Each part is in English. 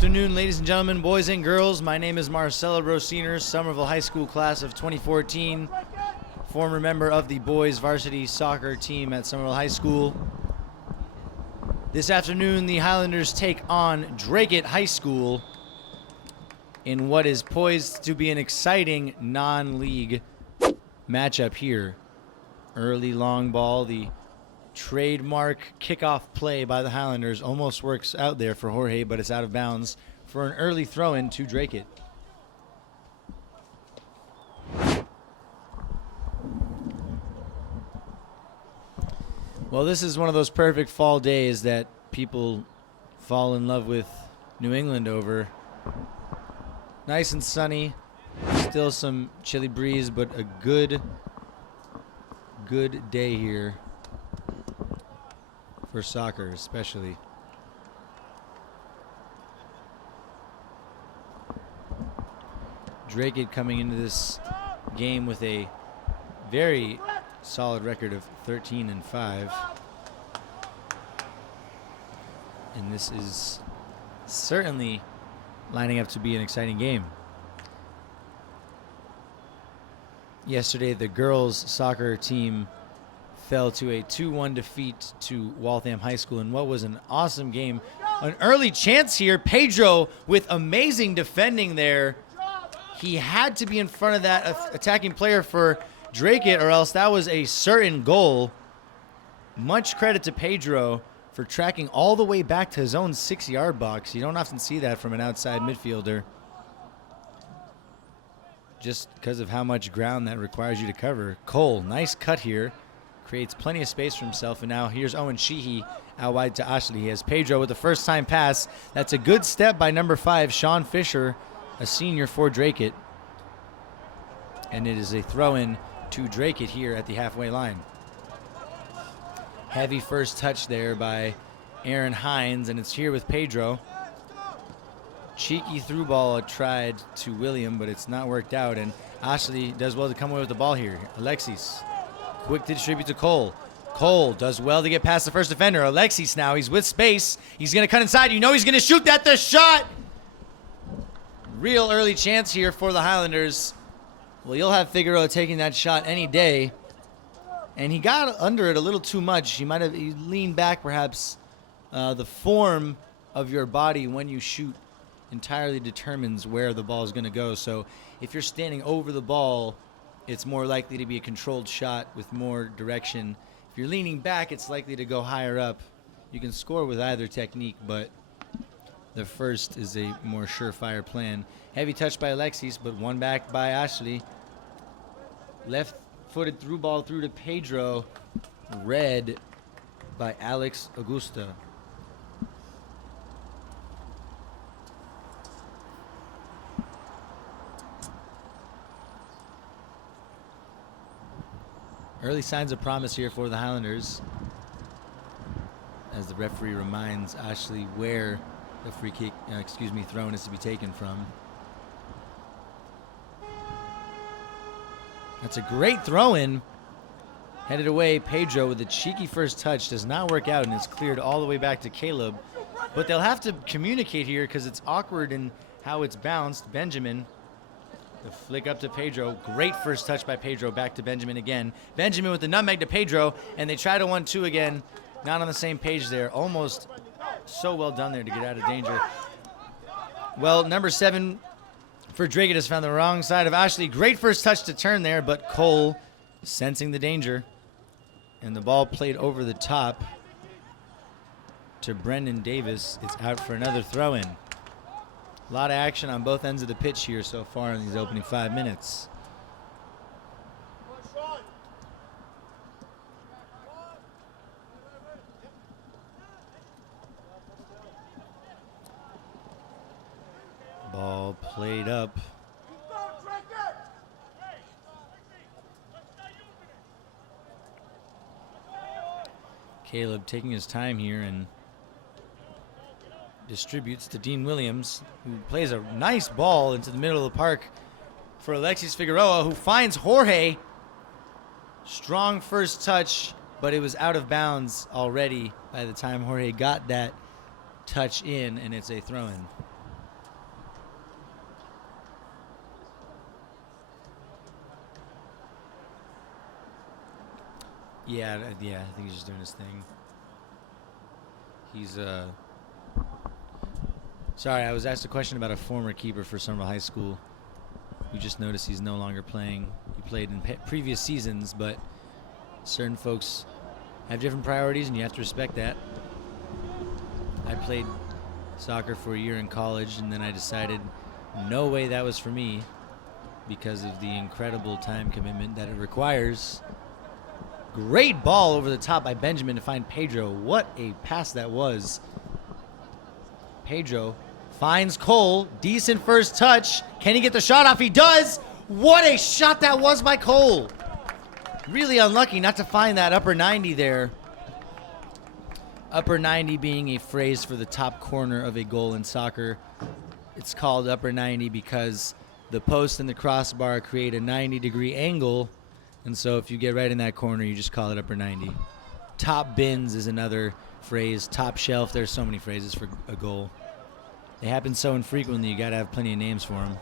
afternoon, ladies and gentlemen, boys and girls. My name is Marcelo Rosiner, Somerville High School class of 2014, former member of the boys varsity soccer team at Somerville High School. This afternoon, the Highlanders take on Dracut High School in what is poised to be an exciting non-league matchup here. Early long ball, the trademark kickoff play by the Highlanders almost works out there for Jorge, but it's out of bounds for an early throw-in to Dracut. Well, this is one of those perfect fall days that people fall in love with New England over. Nice and sunny, still some chilly breeze, but a good day here for soccer especially. Dracut coming into this game with a very solid record of 13-5. And this is certainly lining up to be an exciting game. Yesterday, the girls soccer team fell to a 2-1 defeat to Waltham High School in what was an awesome game. An early chance here. Pedro with amazing defending there. He had to be in front of that attacking player for Dracut, or else that was a certain goal. Much credit to Pedro for tracking all the way back to his own 6-yard box. You don't often see that from an outside midfielder, just because of how much ground that requires you to cover. Cole, nice cut here. Creates plenty of space for himself, and now here's Owen Sheehy out wide to Ashley. He has Pedro with the first time pass. That's a good step by number 5, Sean Fisher, a senior for Dracut. And it is a throw-in to Dracut here at the halfway line. Heavy first touch there by Aaron Hines, and it's here with Pedro. Cheeky through ball tried to William, but it's not worked out, and Ashley does well to come away with the ball here. Alexis, quick to distribute to Cole. Cole does well to get past the first defender. Alexis now, he's with space. He's going to cut inside. You know he's going to shoot that. The shot! Real early chance here for the Highlanders. Well, you'll have Figueroa taking that shot any day. And he got under it a little too much. He leaned back perhaps. The form of your body when you shoot entirely determines where the ball is going to go. So if you're standing over the ball, it's more likely to be a controlled shot with more direction. If you're leaning back, it's likely to go higher up. You can score with either technique, but the first is a more surefire plan. Heavy touch by Alexis, but one back by Ashley. Left-footed through ball through to Pedro. Read by Alex Augusta. Early signs of promise here for the Highlanders, as the referee reminds Ashley where the free kick, throw-in is to be taken from. That's a great throw-in. Headed away, Pedro with a cheeky first touch. Does not work out, and it's cleared all the way back to Caleb. But they'll have to communicate here because it's awkward in how it's bounced. Benjamin, the flick up to Pedro. Great first touch by Pedro. Back to Benjamin again. Benjamin with the nutmeg to Pedro, and they try to 1-2 again. Not on the same page there. Almost so well done there to get out of danger. Well, number 7 for Dracut has found the wrong side of Ashley. Great first touch to turn there, but Cole sensing the danger. And the ball played over the top to Brendan Davis. It's out for another throw-in. A lot of action on both ends of the pitch here so far in these opening 5 minutes. Ball played up. Caleb taking his time here and distributes to Dean Williams, who plays a nice ball into the middle of the park for Alexis Figueroa, who finds Jorge. Strong first touch, but it was out of bounds already by the time Jorge got that touch in, and it's a throw-in. Yeah, I think he's just doing his thing. He's sorry, I was asked a question about a former keeper for Somerville High School. We just noticed he's no longer playing. He played in previous seasons, but certain folks have different priorities, and you have to respect that. I played soccer for a year in college, and then I decided no way that was for me because of the incredible time commitment that it requires. Great ball over the top by Benjamin to find Pedro. What a pass that was. Pedro finds Cole. Decent first touch. Can he get the shot off? He does. What a shot that was by Cole. Really unlucky not to find that upper 90 there. Upper 90 being a phrase for the top corner of a goal in soccer. It's called upper 90 because the post and the crossbar create a 90-degree angle. And so if you get right in that corner, you just call it upper 90. Top bins is another phrase. Top shelf. There's so many phrases for a goal. They happen so infrequently, you got to have plenty of names for them.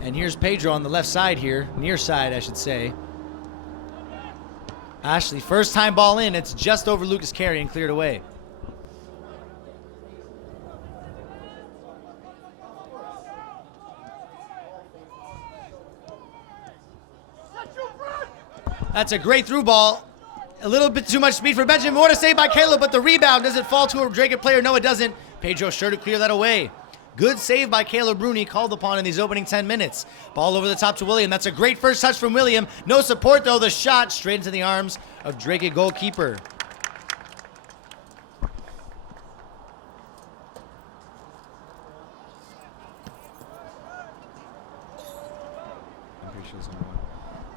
And here's Pedro on the left side here, near side, I should say. Ashley, first time ball in. It's just over Lucas Carey and cleared away. That's a great through ball. A little bit too much speed for Benjamin. What a save by Caleb, but the rebound, does it fall to a Dracut player? No, it doesn't. Pedro sure to clear that away. Good save by Caleb Rooney, called upon in these opening 10 minutes. Ball over the top to William. That's a great first touch from William. No support, though. The shot straight into the arms of Dracut goalkeeper.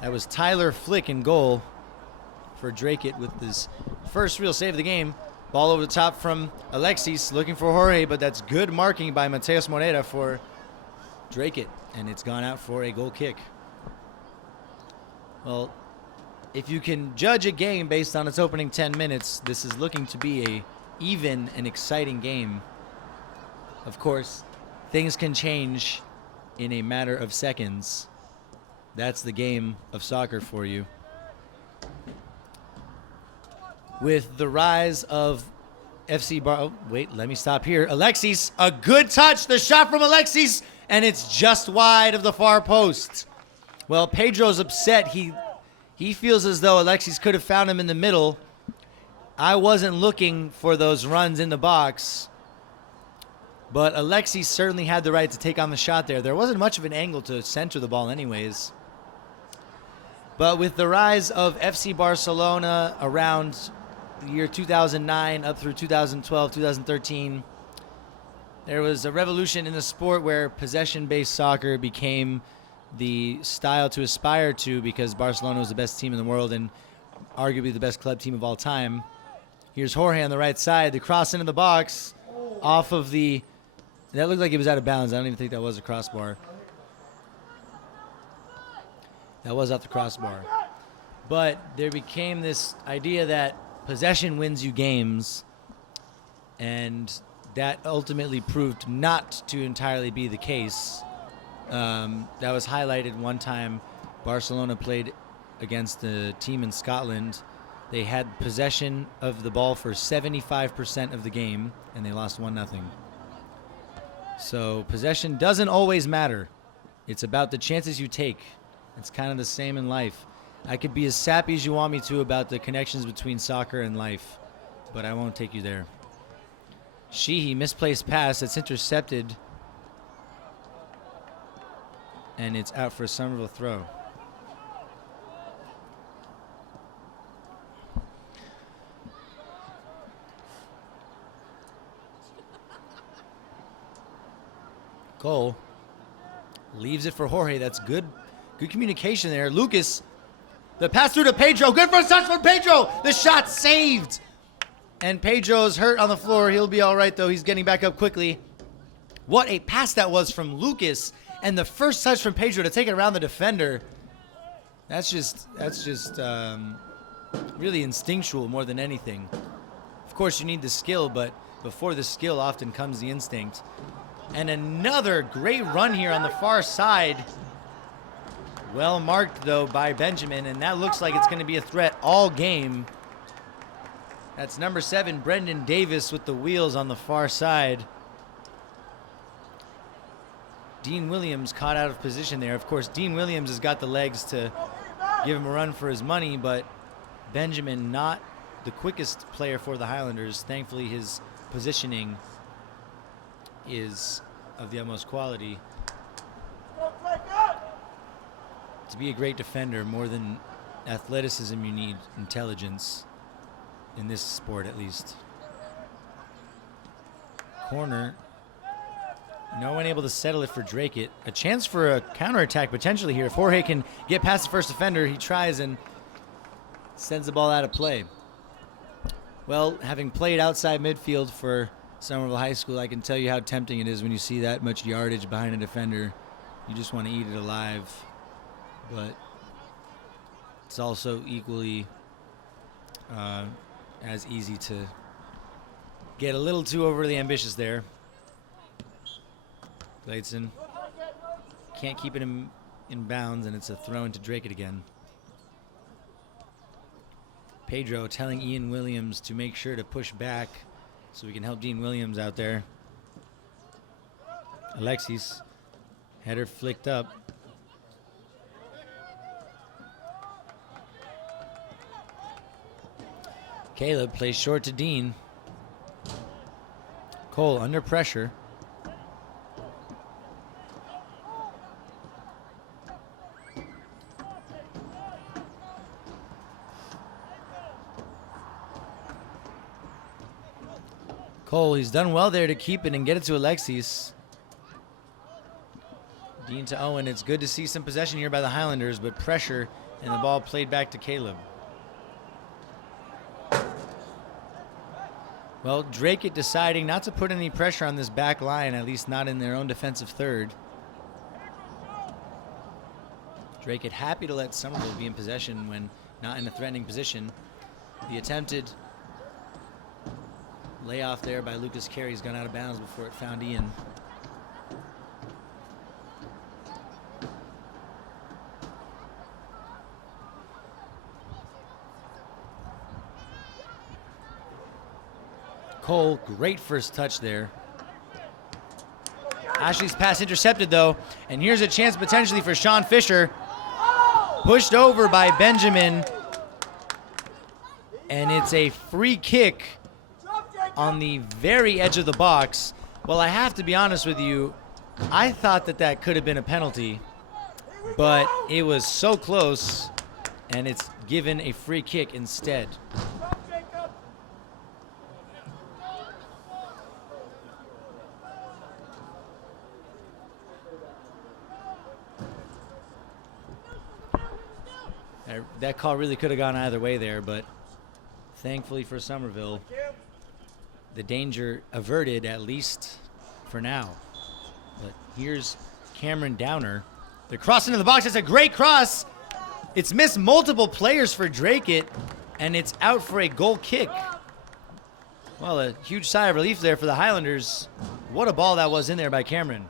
That was Tyler Flick in goal for Dracut with his first real save of the game. Ball over the top from Alexis, looking for Jorge, but that's good marking by Mateus Moreira for Dracut, and it's gone out for a goal kick. Well, if you can judge a game based on its opening 10 minutes, this is looking to be a even and exciting game. Of course, things can change in a matter of seconds. That's the game of soccer for you. With the rise of FC Bar... Oh, wait, let me stop here. Alexis, a good touch. The shot from Alexis, and it's just wide of the far post. Well, Pedro's upset. He feels as though Alexis could have found him in the middle. I wasn't looking for those runs in the box, but Alexis certainly had the right to take on the shot there. There wasn't much of an angle to center the ball anyways. But with the rise of FC Barcelona around the year 2009 up through 2012, 2013, there was a revolution in the sport where possession-based soccer became the style to aspire to because Barcelona was the best team in the world and arguably the best club team of all time. Here's Jorge on the right side. The cross into the box off of the That looked like it was out of bounds. I don't even think that was a crossbar. That was off the crossbar. But there became this idea that possession wins you games, and that ultimately proved not to entirely be the case. That was highlighted one time. Barcelona played against a team in Scotland. They had possession of the ball for 75% of the game, and they lost 1-0. So possession doesn't always matter. It's about the chances you take. It's kind of the same in life. I could be as sappy as you want me to about the connections between soccer and life, but I won't take you there. Sheehy, misplaced pass. That's intercepted, and it's out for a Somerville throw. Cole leaves it for Jorge. That's good communication there. Lucas, the pass through to Pedro. Good first touch from Pedro. The shot saved. And Pedro's hurt on the floor. He'll be all right, though. He's getting back up quickly. What a pass that was from Lucas. And the first touch from Pedro to take it around the defender. That's just really instinctual more than anything. Of course, you need the skill, but before the skill often comes the instinct. And another great run here on the far side. Well marked, though, by Benjamin, and that looks like it's going to be a threat all game. That's number 7, Brendan Davis, with the wheels on the far side. Dean Williams caught out of position there. Of course, Dean Williams has got the legs to give him a run for his money, but Benjamin not the quickest player for the Highlanders. Thankfully, his positioning is of the utmost quality. To be a great defender, more than athleticism, you need intelligence. In this sport, at least. Corner. No one able to settle it for Dracut. A chance for a counterattack potentially here. If Jorge can get past the first defender, he tries and sends the ball out of play. Well, having played outside midfield for Somerville High School, I can tell you how tempting it is when you see that much yardage behind a defender. You just want to eat it alive. But it's also equally as easy to get a little too overly ambitious there. Gleidson can't keep it in bounds, and it's a throw into Dracut again. Pedro telling Ian Williams to make sure to push back so we can help Dean Williams out there. Alexis, header flicked up. Caleb plays short to Dean. Cole under pressure. Cole, he's done well there to keep it and get it to Alexis. Dean to Owen. It's good to see some possession here by the Highlanders, but pressure, and the ball played back to Caleb. Well, Dracut deciding not to put any pressure on this back line, at least not in their own defensive third. Dracut happy to let Somerville be in possession when not in a threatening position. The attempted layoff there by Lucas Carey's gone out of bounds before it found Ian. Cole, great first touch there. Ashley's pass intercepted, though, and here's a chance potentially for Sean Fisher. Pushed over by Benjamin, and it's a free kick on the very edge of the box. Well, I have to be honest with you, I thought that could have been a penalty, but it was so close, and it's given a free kick instead. That call really could have gone either way there, but thankfully for Somerville, the danger averted, at least for now. But here's Cameron Downer. The cross into the box. It's a great cross. It's missed multiple players for Dracut, and it's out for a goal kick. Well, a huge sigh of relief there for the Highlanders. What a ball that was in there by Cameron.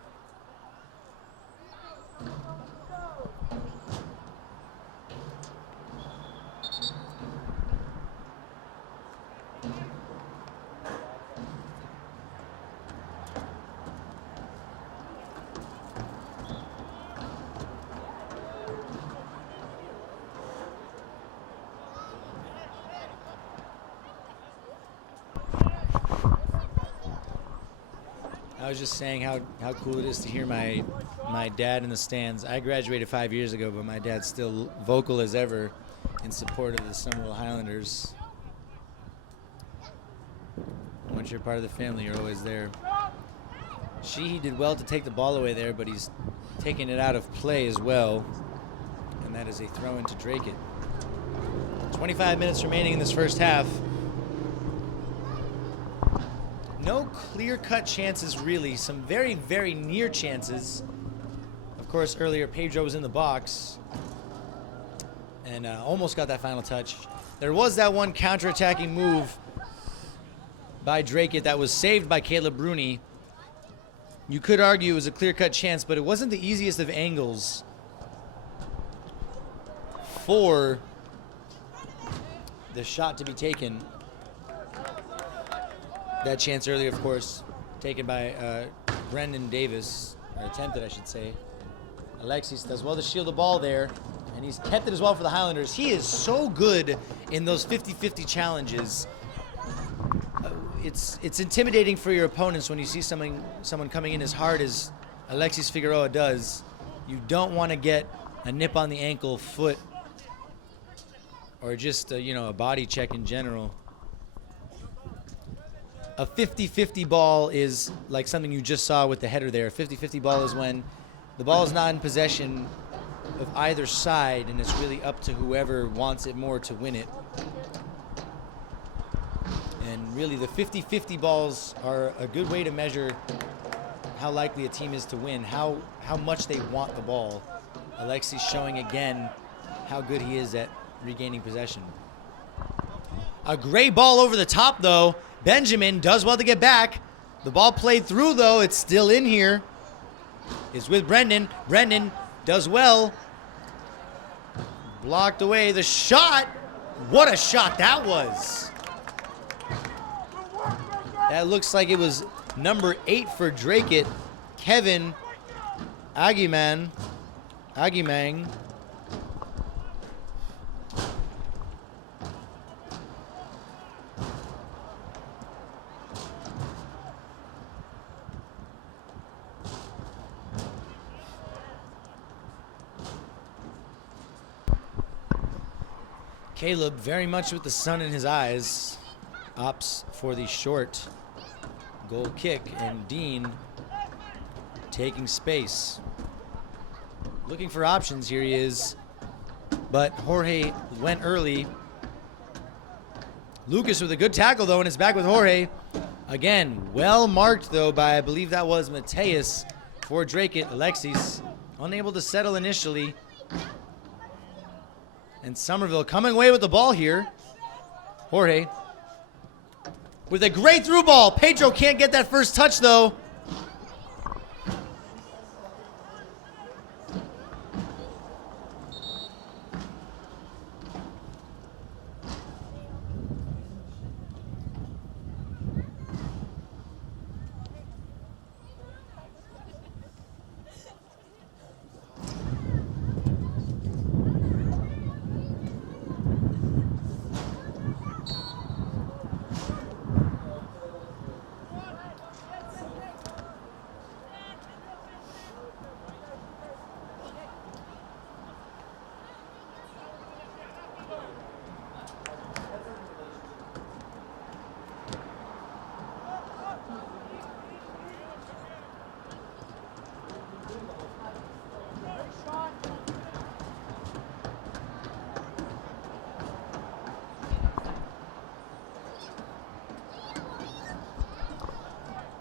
I was just saying how cool it is to hear my dad in the stands. I graduated 5 years ago, but my dad's still vocal as ever in support of the Somerville Highlanders. Once you're part of the family, you're always there. Sheehy did well to take the ball away there, but he's taking it out of play as well. And that is a throw into Dracut. 25 minutes remaining in this first half. No clear-cut chances, really. Some very, very near chances. Of course, earlier, Pedro was in the box and almost got that final touch. There was that one counter-attacking move by Dracut that was saved by Caleb Bruni. You could argue it was a clear-cut chance, but it wasn't the easiest of angles for the shot to be taken. That chance earlier, of course, taken by Brendan Davis, or attempted, I should say. Alexis does well to shield the ball there, and he's kept it as well for the Highlanders. He is so good in those 50-50 challenges. It's intimidating for your opponents when you see someone coming in as hard as Alexis Figueroa does. You don't want to get a nip on the ankle, foot, or just a body check in general. A 50-50 ball is like something you just saw with the header there. A 50-50 ball is when the ball is not in possession of either side, and it's really up to whoever wants it more to win it. And really, the 50-50 balls are a good way to measure how likely a team is to win, how much they want the ball. Alexis showing again how good he is at regaining possession. A great ball over the top, though. Benjamin does well to get back. The ball played through, though. It's still in here. It's with Brendan. Brendan does well. Blocked away the shot. What a shot that was. That looks like it was number 8 for Dracut, Kevin Agimang. Caleb very much with the sun in his eyes, opts for the short goal kick, and Dean taking space. Looking for options, here he is, but Jorge went early. Lucas with a good tackle, though, and it's back with Jorge. Again, well marked, though, by, I believe that was Mateus for Dracut. Alexis unable to settle initially. And Somerville coming away with the ball here. Jorge with a great through ball. Pedro can't get that first touch, though.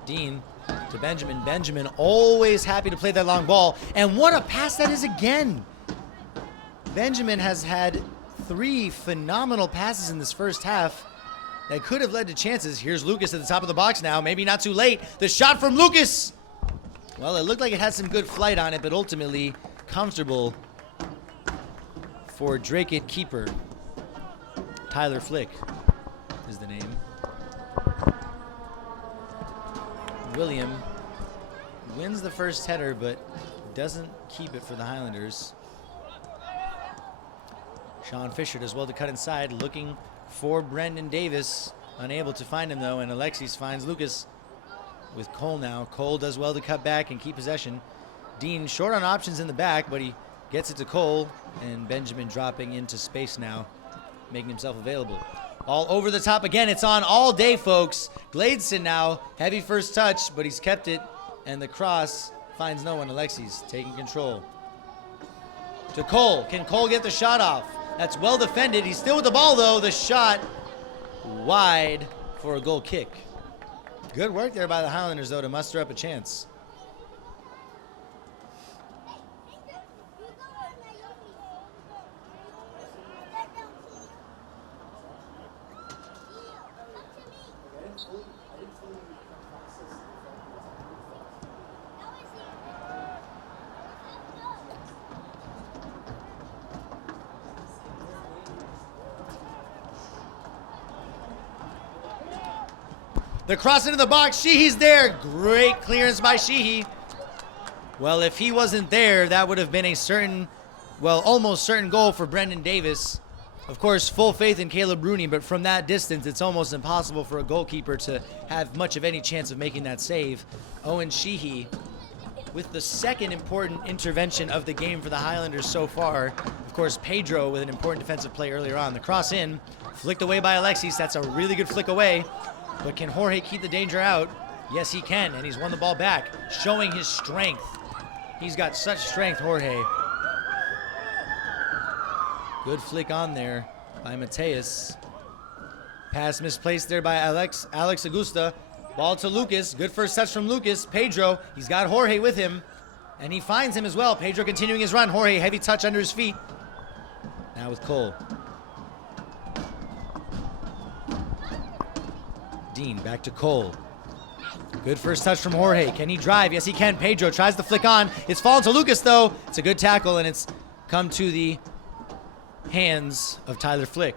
Dean To Benjamin. Benjamin always happy to play that long ball. And what a pass that is again. Benjamin has had 3 phenomenal passes in this first half that could have led to chances. Here's Lucas at the top of the box now. Maybe not too late. The shot from Lucas. Well, it looked like it had some good flight on it, but ultimately comfortable for Dracut keeper. Tyler Flick is the name. William wins the first header, but doesn't keep it for the Highlanders. Sean Fisher does well to cut inside, looking for Brendan Davis. Unable to find him, though, and Alexis finds Lucas with Cole now. Cole does well to cut back and keep possession. Dean short on options in the back, but he gets it to Cole, and Benjamin dropping into space now, making himself available. All over the top again. It's on all day, folks. Gladeson now, heavy first touch, but he's kept it, and the cross finds no one. Alexis taking control. To Cole. Can Cole get the shot off? That's well defended. He's still with the ball, though. The shot wide for a goal kick. Good work there by the Highlanders, though, to muster up a chance. The cross into the box. Sheehy's there. Great clearance by Sheehy. Well, if he wasn't there, that would have been a certain, well, almost certain goal for Brendan Davis. Of course, full faith in Caleb Rooney, but from that distance, it's almost impossible for a goalkeeper to have much of any chance of making that save. Owen Sheehy with the second important intervention of the game for the Highlanders so far. Of course, Pedro with an important defensive play earlier on. The cross in, flicked away by Alexis. That's a really good flick away. But can Jorge keep the danger out? Yes, he can, and he's won the ball back, showing his strength. He's got such strength, Jorge. Good flick on there by Mateus. Pass misplaced there by Alex Augusta. Ball to Lucas. Good first touch from Lucas. Pedro, he's got Jorge with him, and he finds him as well. Pedro continuing his run. Jorge, heavy touch under his feet. Now with Cole. Dean back to Cole. Good first touch from Jorge. Can he drive? Yes, he can. Pedro tries to flick on. It's fallen to Lucas, though. It's a good tackle, and it's come to the hands of Tyler Flick.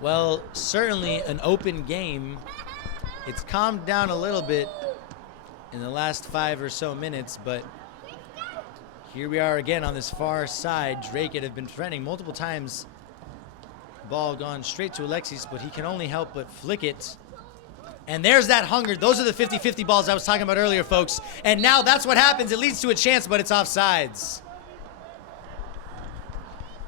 Well, certainly an open game. It's calmed down a little bit in the last 5 or so minutes, but here we are again on this far side. Dracut have been threatening multiple times. Ball gone straight to Alexis, but he can only help but flick it. And there's that hunger. Those are the 50-50 balls I was talking about earlier, folks. And now that's what happens. It leads to a chance, but it's offsides.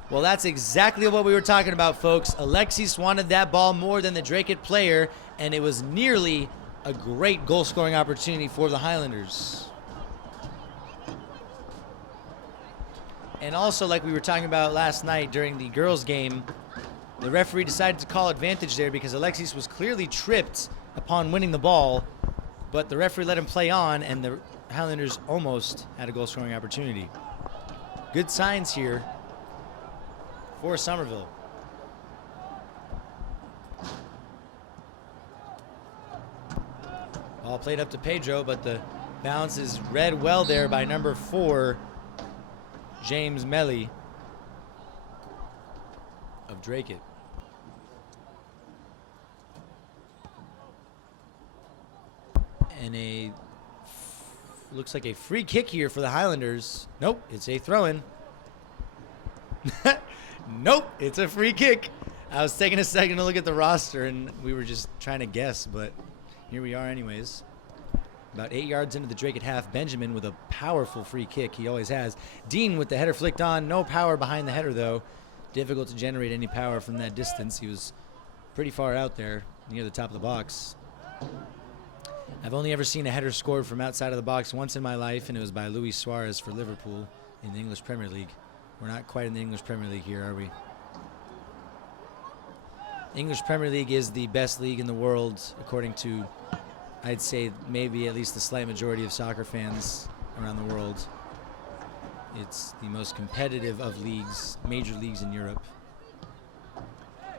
Well, that's exactly what we were talking about, folks. Alexis wanted that ball more than the Dracut player, and it was nearly a great goal-scoring opportunity for the Highlanders. And also, like we were talking about last night during the girls' game, the referee decided to call advantage there because Alexis was clearly tripped upon winning the ball, but the referee let him play on, and the Highlanders almost had a goal-scoring opportunity. Good signs here for Somerville. Ball played up to Pedro, but the bounce is read well there by number 4, James Melly of Dracut. And looks like a free kick here for the Highlanders. Nope, it's a throw-in. Nope, it's a free kick. I was taking a second to look at the roster, and we were just trying to guess, but here we are anyways. About 8 yards into the Dracut half, Benjamin with a powerful free kick. He always has. Dean with the header flicked on. No power behind the header, though. Difficult to generate any power from that distance. He was pretty far out there near the top of the box. I've only ever seen a header scored from outside of the box once in my life, and it was by Luis Suarez for Liverpool in the English Premier League. We're not quite in the English Premier League here, are we? English Premier League is the best league in the world, according to, I'd say, maybe at least the slight majority of soccer fans around the world. It's the most competitive of leagues, major leagues in Europe.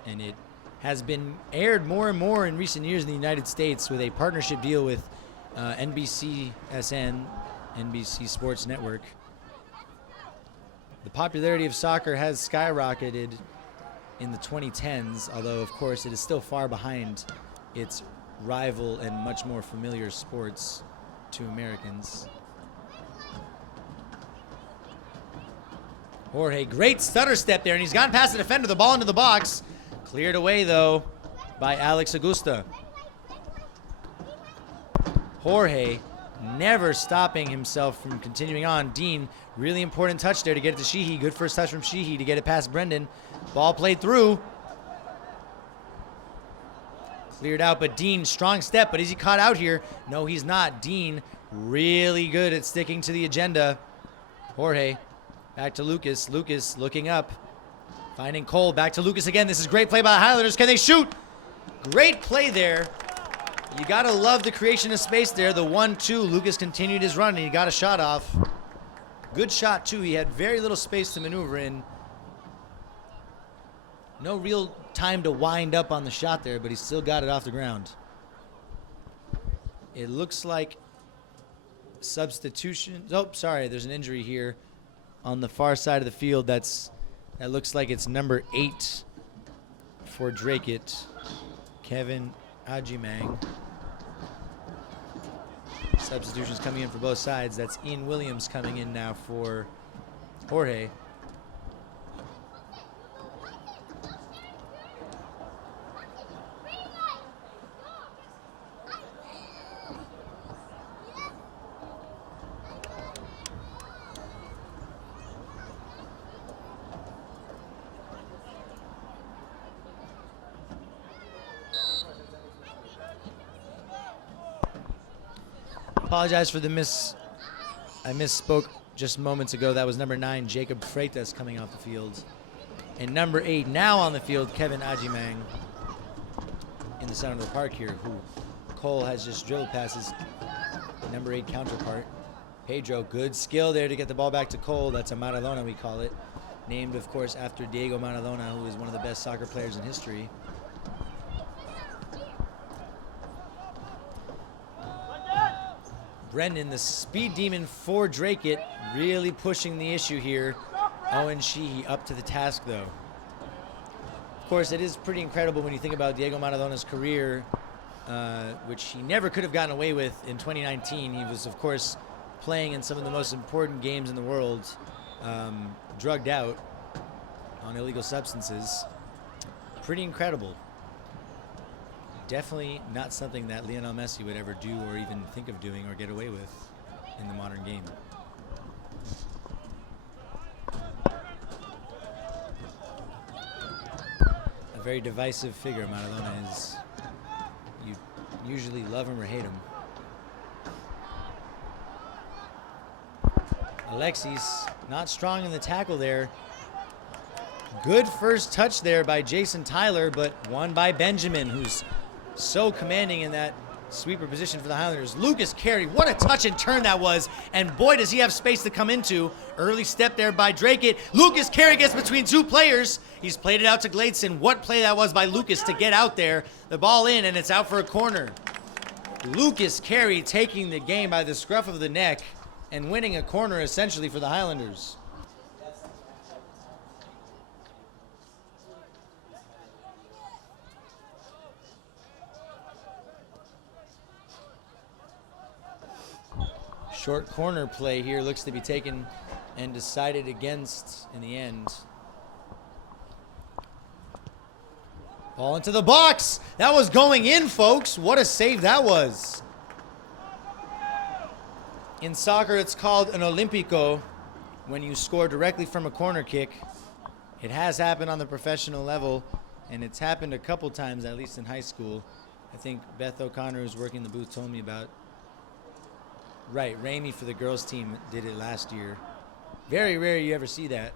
And it has been aired more and more in recent years in the United States with a partnership deal with NBCSN, NBC Sports Network. The popularity of soccer has skyrocketed in the 2010s, although of course it is still far behind its rival and much more familiar sports to Americans. Jorge, great stutter step there, and he's gotten past the defender, the ball into the box. Cleared away though by Alex Augusta. Jorge never stopping himself from continuing on. Dean, really important touch there to get it to Sheehy. Good first touch from Sheehy to get it past Brendan. Ball played through. Cleared out, but Dean, strong step, but is he caught out here? No, he's not. Dean, really good at sticking to the agenda. Jorge, back to Lucas. Lucas looking up. Finding Cole, back to Lucas again. This is great play by the Highlanders. Can they shoot? Great play there. You gotta love the creation of space there. The 1-2, Lucas continued his run and he got a shot off. Good shot too. He had very little space to maneuver in. No real time to wind up on the shot there, but he still got it off the ground. It looks like substitution. Oh, sorry, there's an injury here on the far side of the field. That looks like it's number 8 for Dracut, Kevin Ajimang. Substitutions coming in for both sides. That's Ian Williams coming in now for Jorge. Apologize for the I misspoke just moments ago. That was number 9, Jacob Freitas, coming off the field. And number 8 now on the field, Kevin Ajimang, in the center of the park here, who Cole has just drilled past his number 8 counterpart. Pedro, good skill there to get the ball back to Cole. That's a Maradona, we call it. Named, of course, after Diego Maradona, who is one of the best soccer players in history. Brendan, the speed demon for Dracut, really pushing the issue here. Owen Sheehy up to the task, though. Of course, it is pretty incredible when you think about Diego Maradona's career, which he never could have gotten away with in 2019. He was, of course, playing in some of the most important games in the world, drugged out on illegal substances. Pretty incredible. Definitely not something that Lionel Messi would ever do or even think of doing or get away with in the modern game. A very divisive figure Maradona is. You usually love him or hate him. Alexis, not strong in the tackle there. Good first touch there by Jason Tyler, but won by Benjamin, who's so commanding in that sweeper position for the Highlanders. Lucas Carey, what a touch and turn that was. And boy, does he have space to come into. Early step there by Dracut. Lucas Carey gets between 2 players. He's played it out to Gladeson. What play that was by Lucas to get out there. The ball in, and it's out for a corner. Lucas Carey taking the game by the scruff of the neck and winning a corner essentially for the Highlanders. Short corner play here looks to be taken and decided against in the end. Ball into the box. That was going in, folks. What a save that was. In soccer, it's called an Olimpico when you score directly from a corner kick. It has happened on the professional level, and it's happened a couple times, at least in high school. I think Beth O'Connor, who's working the booth, told me about. Right, Ramey for the girls team did it last year. Very rare you ever see that.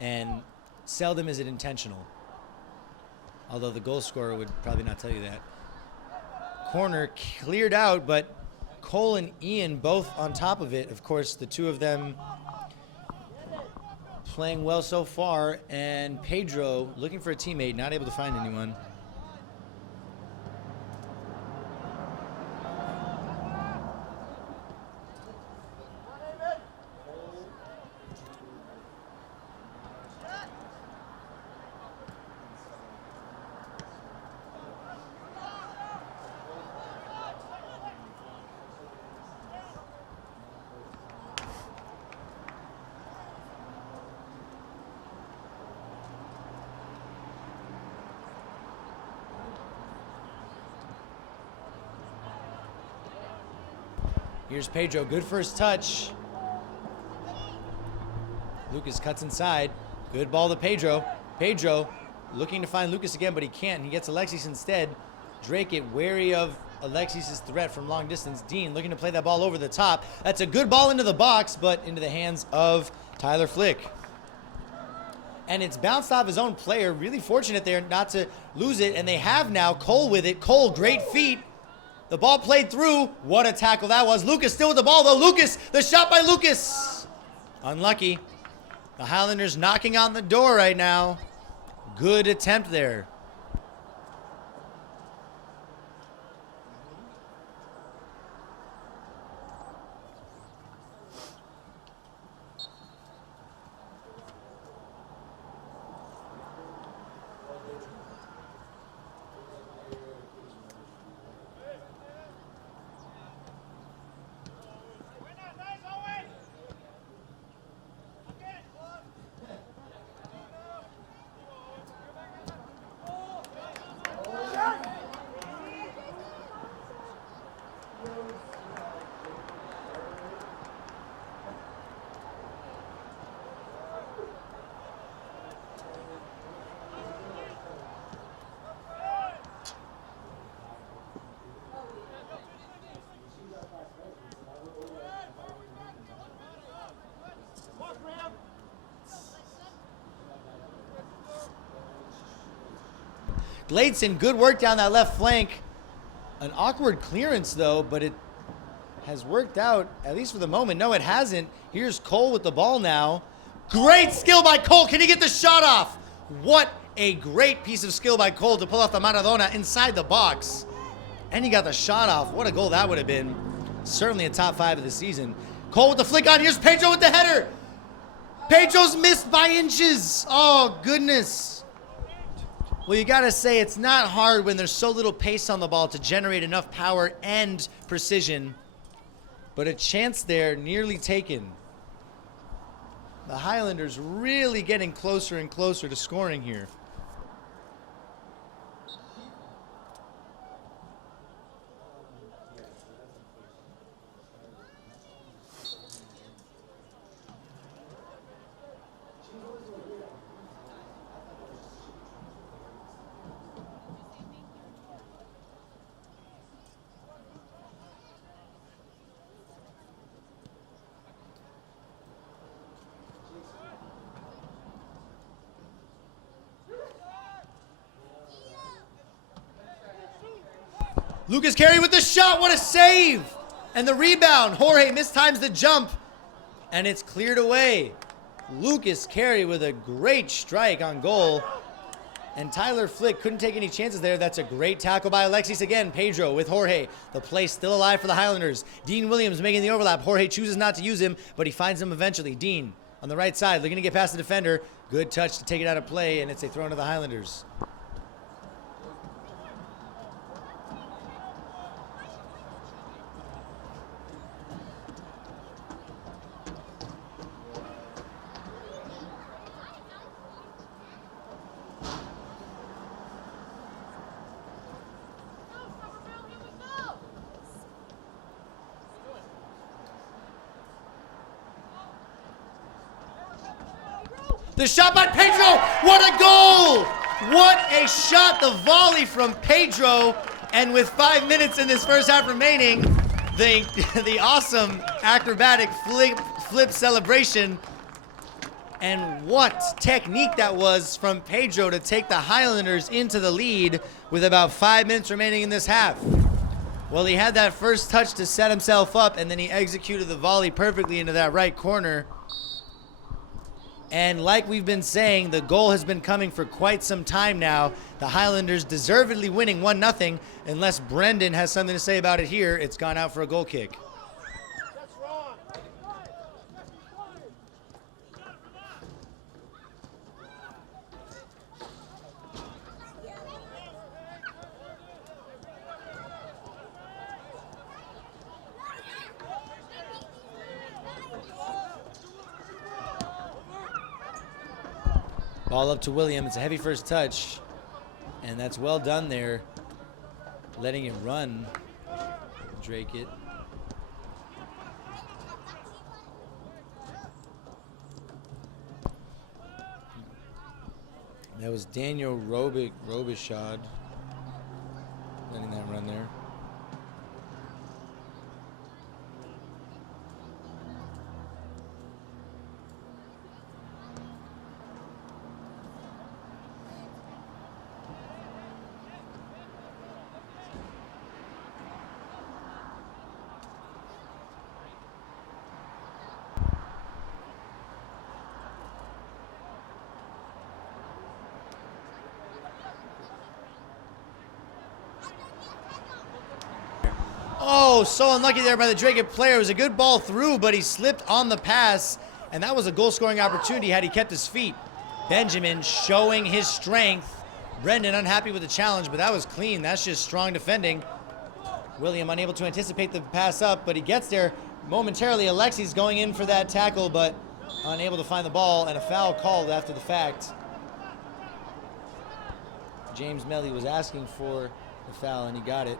And seldom is it intentional. Although the goal scorer would probably not tell you that. Corner cleared out, but Cole and Ian both on top of it. Of course, the two of them playing well so far, and Pedro looking for a teammate, not able to find anyone. Here's Pedro, good first touch. Lucas cuts inside. Good ball to Pedro. Pedro looking to find Lucas again, but he can't. He gets Alexis instead. Dracut wary of Alexis' threat from long distance. Dean looking to play that ball over the top. That's a good ball into the box, but into the hands of Tyler Flick. And it's bounced off his own player. Really fortunate there not to lose it, and they have now Cole with it. Cole, great feet. The ball played through. What a tackle that was. Lucas still with the ball, though. Lucas, the shot by Lucas. Unlucky. The Highlanders knocking on the door right now. Good attempt there. Gladson, good work down that left flank. An awkward clearance, though, but it has worked out, at least for the moment. No, it hasn't. Here's Cole with the ball now. Great skill by Cole. Can he get the shot off? What a great piece of skill by Cole to pull off the Maradona inside the box. And he got the shot off. What a goal that would have been. Certainly a top 5 of the season. Cole with the flick on. Here's Pedro with the header. Pedro's missed by inches. Oh, goodness. Well, you got to say it's not hard when there's so little pace on the ball to generate enough power and precision. But a chance there nearly taken. The Highlanders really getting closer and closer to scoring here. Lucas Carey with the shot. What a save. And the rebound. Jorge mistimes the jump. And it's cleared away. Lucas Carey with a great strike on goal. And Tyler Flick couldn't take any chances there. That's a great tackle by Alexis again. Pedro with Jorge. The play still alive for the Highlanders. Dean Williams making the overlap. Jorge chooses not to use him, but he finds him eventually. Dean on the right side looking to get past the defender. Good touch to take it out of play, and it's a throw into the Highlanders. The shot by Pedro, what a goal! What a shot, the volley from Pedro. And with 5 minutes in this first half remaining, the awesome acrobatic flip celebration And what technique that was from Pedro to take the Highlanders into the lead with about 5 minutes remaining in this half. Well, he had that first touch to set himself up, and then he executed the volley perfectly into that right corner. And like we've been saying, the goal has been coming for quite some time now. The Highlanders deservedly winning 1-0. Unless Brendan has something to say about it here, it's gone out for a goal kick. Ball up to William. It's a heavy first touch. And that's well done there. Letting it run. Dracut. That was Daniel Robichaud letting that run there. Oh, so unlucky there by the Dracut player. It was a good ball through, but he slipped on the pass, and that was a goal-scoring opportunity had he kept his feet. Benjamin showing his strength. Brendan unhappy with the challenge, but that was clean. That's just strong defending. William unable to anticipate the pass up, but he gets there momentarily. Alexi's going in for that tackle, but unable to find the ball, and a foul called after the fact. James Melly was asking for the foul, and he got it.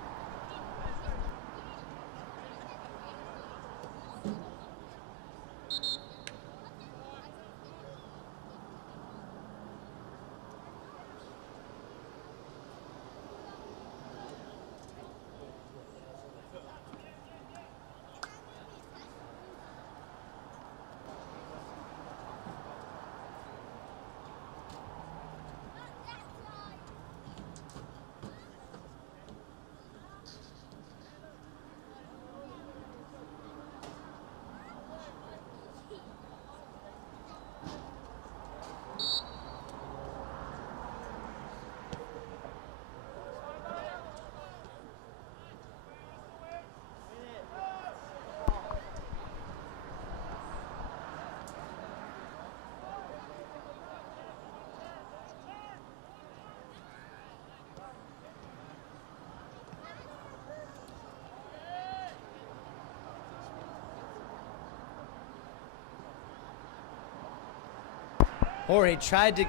Jorge tried to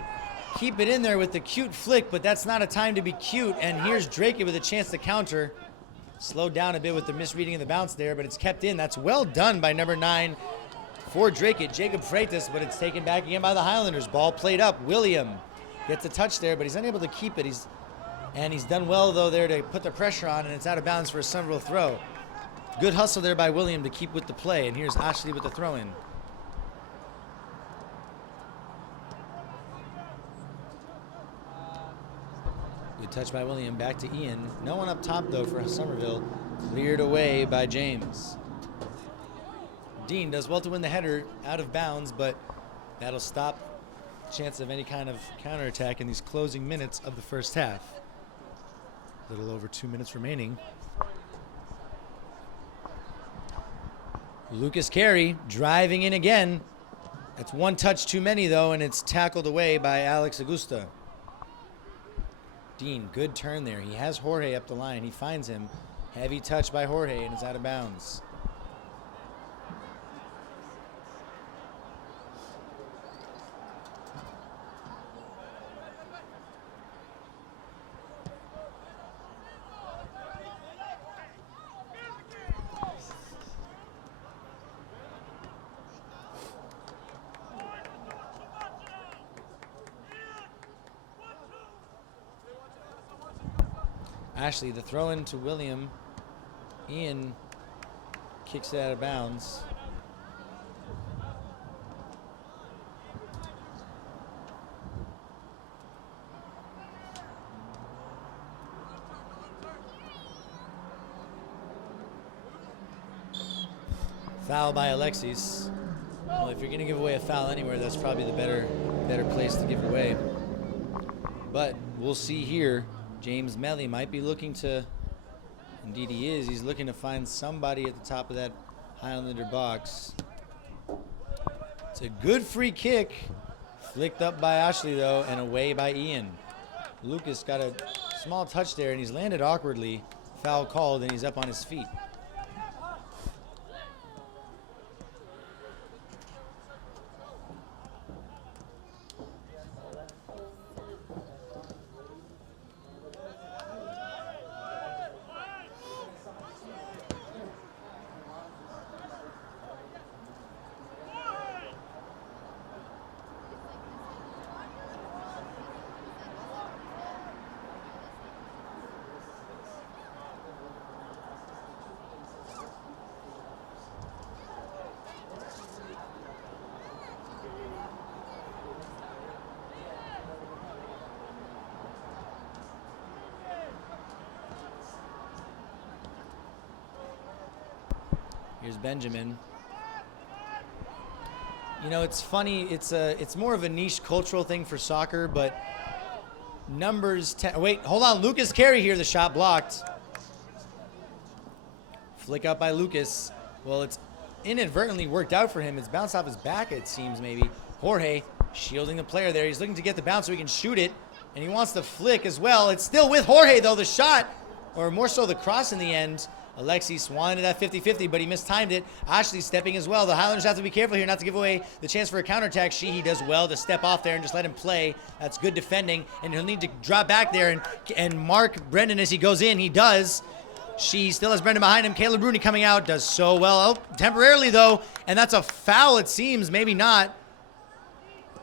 keep it in there with the cute flick, but that's not a time to be cute. And here's Dracut with a chance to counter. Slowed down a bit with the misreading of the bounce there, but it's kept in. That's well done by number 9 for Dracut, Jacob Freitas, but it's taken back again by the Highlanders. Ball played up. William gets a touch there, but he's unable to keep it. He's done well, though, there to put the pressure on, and it's out of bounds for a Somerville throw. Good hustle there by William to keep with the play, and here's Ashley with the throw-in. Good touch by William, back to Ian. No one up top, though, for Somerville. Cleared away by James. Dean does well to win the header out of bounds, but that'll stop chance of any kind of counterattack in these closing minutes of the first half. A little over 2 minutes remaining. Lucas Carey driving in again. That's one touch too many, though, and it's tackled away by Alex Augusta. Dean, good turn there. He has Jorge up the line. He finds him. Heavy touch by Jorge, and it's out of bounds. Ashley, the throw in to William. Ian kicks it out of bounds. Foul by Alexis. Well, if you're going to give away a foul anywhere, that's probably the better place to give it away. But we'll see here. James Melly might be looking to, indeed he is, he's looking to find somebody at the top of that Highlander box. It's a good free kick. Flicked up by Ashley, though, and away by Ian. Lucas got a small touch there, and he's landed awkwardly. Foul called, and he's up on his feet. Here's Benjamin. You know, it's funny. It's more of a niche cultural thing for soccer, but numbers 10. Wait, hold on. Lucas Carey here. The shot blocked. Flick up by Lucas. Well, it's inadvertently worked out for him. It's bounced off his back, it seems, maybe. Jorge shielding the player there. He's looking to get the bounce so he can shoot it, and he wants to flick as well. It's still with Jorge, though. The shot, or more so the cross in the end. Alexis wanted that 50-50, but he mistimed it. Ashley stepping as well. The Highlanders have to be careful here not to give away the chance for a counterattack. Sheehy does well to step off there and just let him play. That's good defending, and he'll need to drop back there and mark Brendan as he goes in. He does. She still has Brendan behind him. Caleb Rooney coming out, does so well. Oh, temporarily, though, and that's a foul, it seems. Maybe not.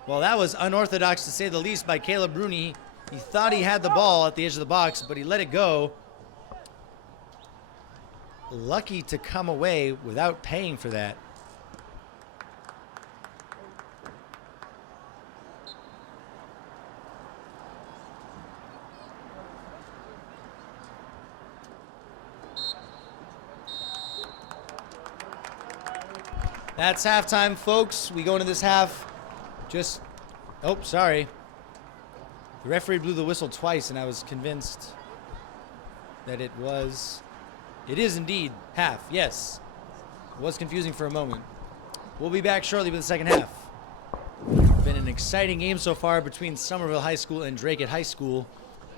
Well, that was unorthodox, to say the least, by Caleb Rooney. He thought he had the ball at the edge of the box, but he let it go. Lucky to come away without paying for that. That's halftime, folks. We go into this half just... Oh, sorry. The referee blew the whistle twice, and I was convinced that it was... It is indeed half, yes. It was confusing for a moment. We'll be back shortly with the second half. Been an exciting game so far between Somerville High School and Dracut High School.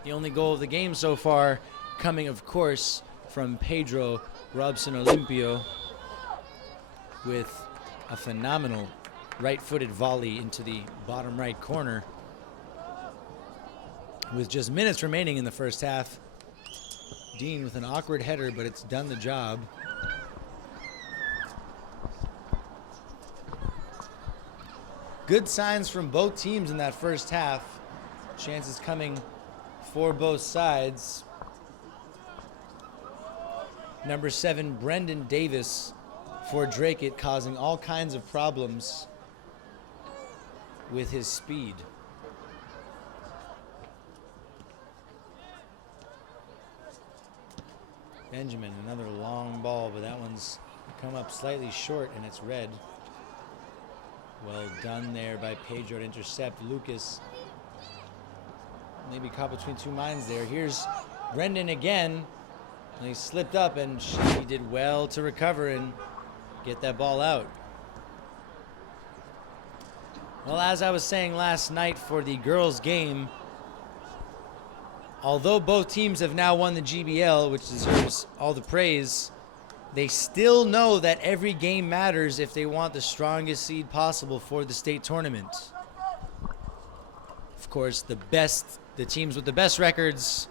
The only goal of the game so far coming, of course, from Pedro Robson Olimpio with a phenomenal right-footed volley into the bottom right corner. With just minutes remaining in the first half, Dean with an awkward header, but it's done the job. Good signs from both teams in that first half. Chances coming for both sides. Number 7, Brendan Davis for Dracut, causing all kinds of problems with his speed. Benjamin, another long ball, but that one's come up slightly short, and it's red. Well done there by Pedro to intercept. Lucas maybe caught between two minds there. Here's Brendan again. And he slipped up, and he did well to recover and get that ball out. Well, as I was saying last night for the girls' game, although both teams have now won the GBL, which deserves all the praise, they still know that every game matters if they want the strongest seed possible for the state tournament. Of course, the teams with the best records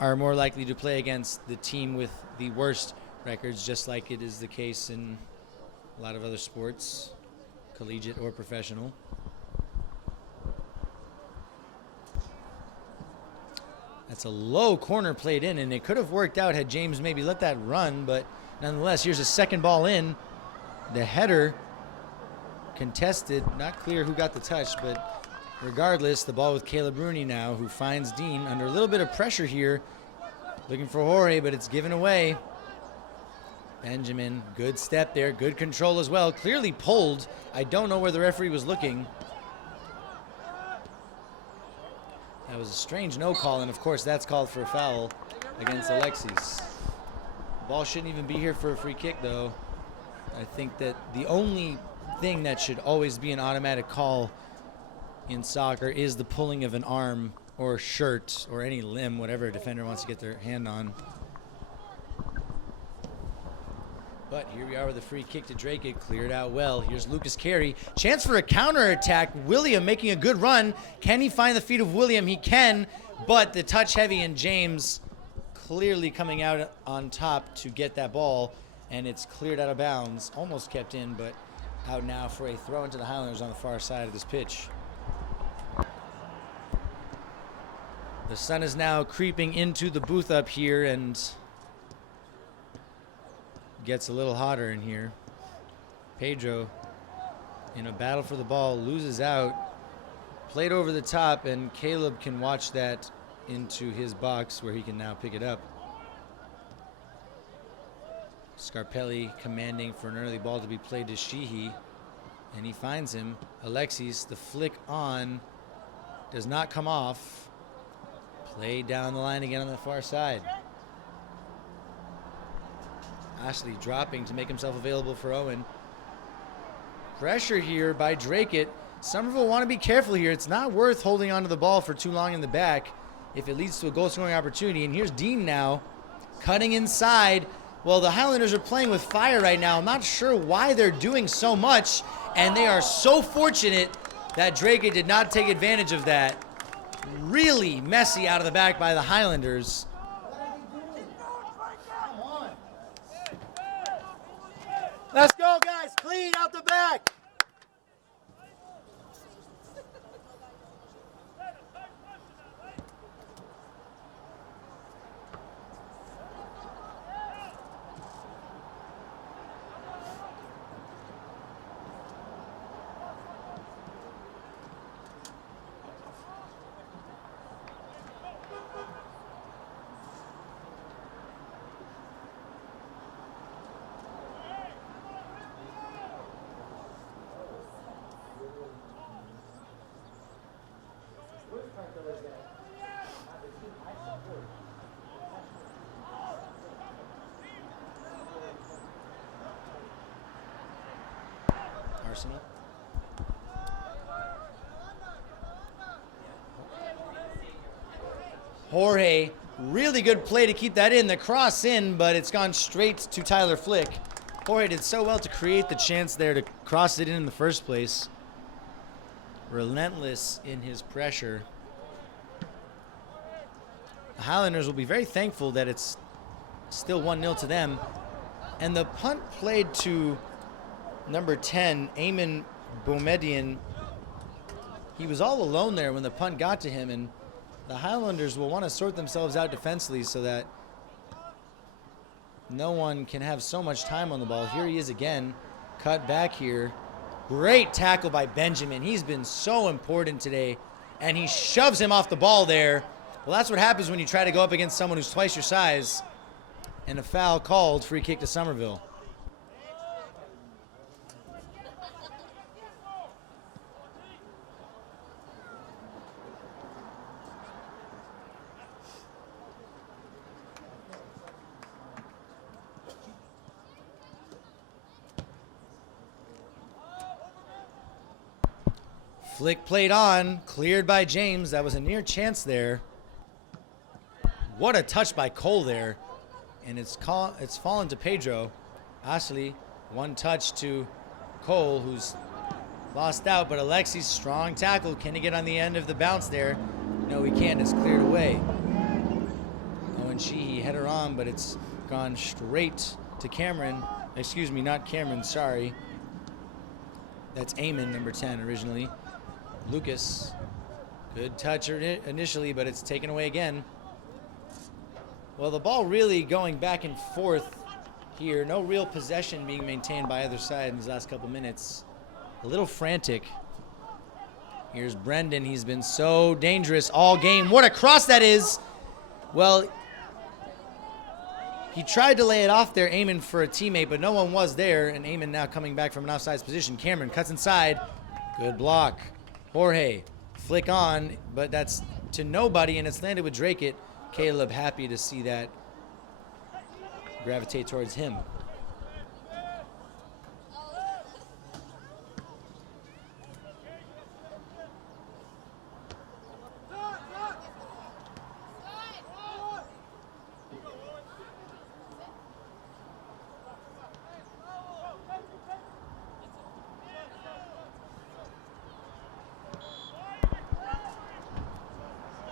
are more likely to play against the team with the worst records, just like it is the case in a lot of other sports, collegiate or professional. That's a low corner played in, and it could have worked out had James maybe let that run, but nonetheless, here's a second ball in. The header contested, not clear who got the touch, but regardless, the ball with Caleb Rooney now, who finds Dean under a little bit of pressure here, looking for Jorge, but it's given away. Benjamin, good step there, good control as well. Clearly pulled. I don't know where the referee was looking. That was a strange no call, and of course that's called for a foul against Alexis. Ball shouldn't even be here for a free kick though. I think that the only thing that should always be an automatic call in soccer is the pulling of an arm or shirt or any limb, whatever a defender wants to get their hand on. But here we are with a free kick to Dracut, cleared out well. Here's Lucas Carey. Chance for a counterattack. William making a good run. Can he find the feet of William? He can, but the touch heavy and James clearly coming out on top to get that ball, and it's cleared out of bounds. Almost kept in, but out now for a throw into the Highlanders on the far side of this pitch. The sun is now creeping into the booth up here and gets a little hotter in here. Pedro in a battle for the ball loses out, played over the top, and Caleb can watch that into his box where he can now pick it up. Scarpelli commanding for an early ball to be played to Sheehy, and he finds him. Alexis, the flick on, does not come off. Played down the line again on the far side. Ashley dropping to make himself available for Owen. Pressure here by Dracut. Somerville want to be careful here. It's not worth holding onto the ball for too long in the back if it leads to a goal-scoring opportunity. And here's Dean now, cutting inside. Well, the Highlanders are playing with fire right now. I'm not sure why they're doing so much, and they are so fortunate that Dracut did not take advantage of that. Really messy out of the back by the Highlanders. Let's go, guys. Clean out the back. Arsenal. Jorge, really good play to keep that in. The cross in, but it's gone straight to Tyler Flick. Jorge did so well to create the chance there to cross it in the first place. Relentless in his pressure. The Highlanders will be very thankful that it's still 1-0 to them. And the punt played to number 10, Eamon Boumediene. He was all alone there when the punt got to him, and the Highlanders will want to sort themselves out defensively so that no one can have so much time on the ball. Here he is again, cut back here. Great tackle by Benjamin. He's been so important today, and he shoves him off the ball there. Well, that's what happens when you try to go up against someone who's twice your size. And a foul called, free kick to Somerville. Flick played on, cleared by James. That was a near chance there. What a touch by Cole there. And it's fallen to Pedro. Ashley, one touch to Cole, who's lost out, but Alexis, strong tackle. Can he get on the end of the bounce there? No, he can't. It's cleared away. Owen Sheehy header on, but it's gone straight to Cameron. Excuse me, not Cameron, sorry. That's Eamon, number 10, originally. Lucas, good touch initially, but it's taken away again. Well, the ball really going back and forth here. No real possession being maintained by either side in these last couple minutes. A little frantic. Here's Brendan. He's been so dangerous all game. What a cross that is. Well, He tried to lay it off there, aiming for a teammate, but no one was there. And Eamon now coming back from an offsides position. Cameron cuts inside. Good block. Jorge, flick on, but that's to nobody, and it's landed with Dracut. Caleb happy to see that gravitate towards him.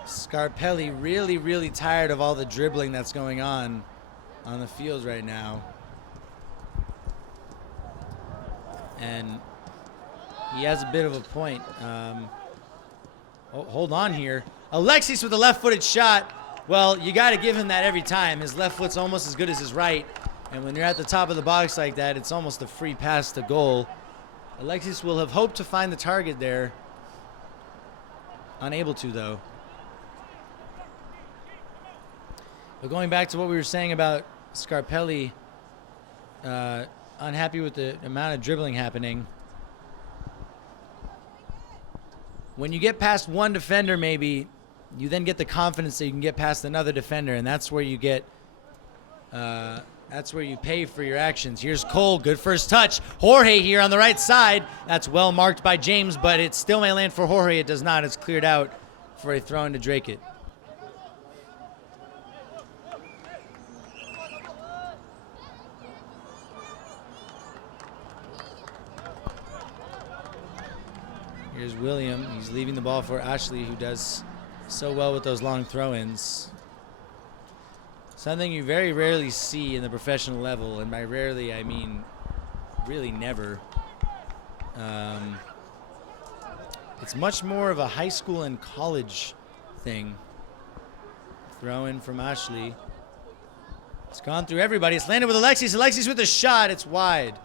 Scarpelli really tired of all the dribbling that's going on the field right now. And he has a bit of a point. Hold on here. Alexis with a left-footed shot. Well, you got to give him that every time. His left foot's almost as good as his right. And when you're at the top of the box like that, it's almost a free pass to goal. Alexis will have hoped to find the target there. Unable to, though. But going back to what we were saying about Scarpelli, unhappy with the amount of dribbling happening. When you get past one defender, maybe, you then get the confidence that you can get past another defender, and that's where you get, that's where you pay for your actions. Here's Cole, good first touch. Jorge here on the right side. That's well marked by James, but it still may land for Jorge. It does not. It's cleared out for a throw into Dracut. Here's William. He's leaving the ball for Ashley, who does so well with those long throw-ins. Something you very rarely see in the professional level, and by rarely I mean really never. It's much more of a high school and college thing. Throw-in from Ashley. It's gone through everybody. It's landed with Alexis. Alexis with a shot. It's wide.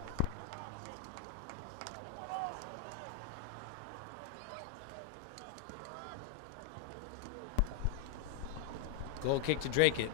Goal kick to Dracut.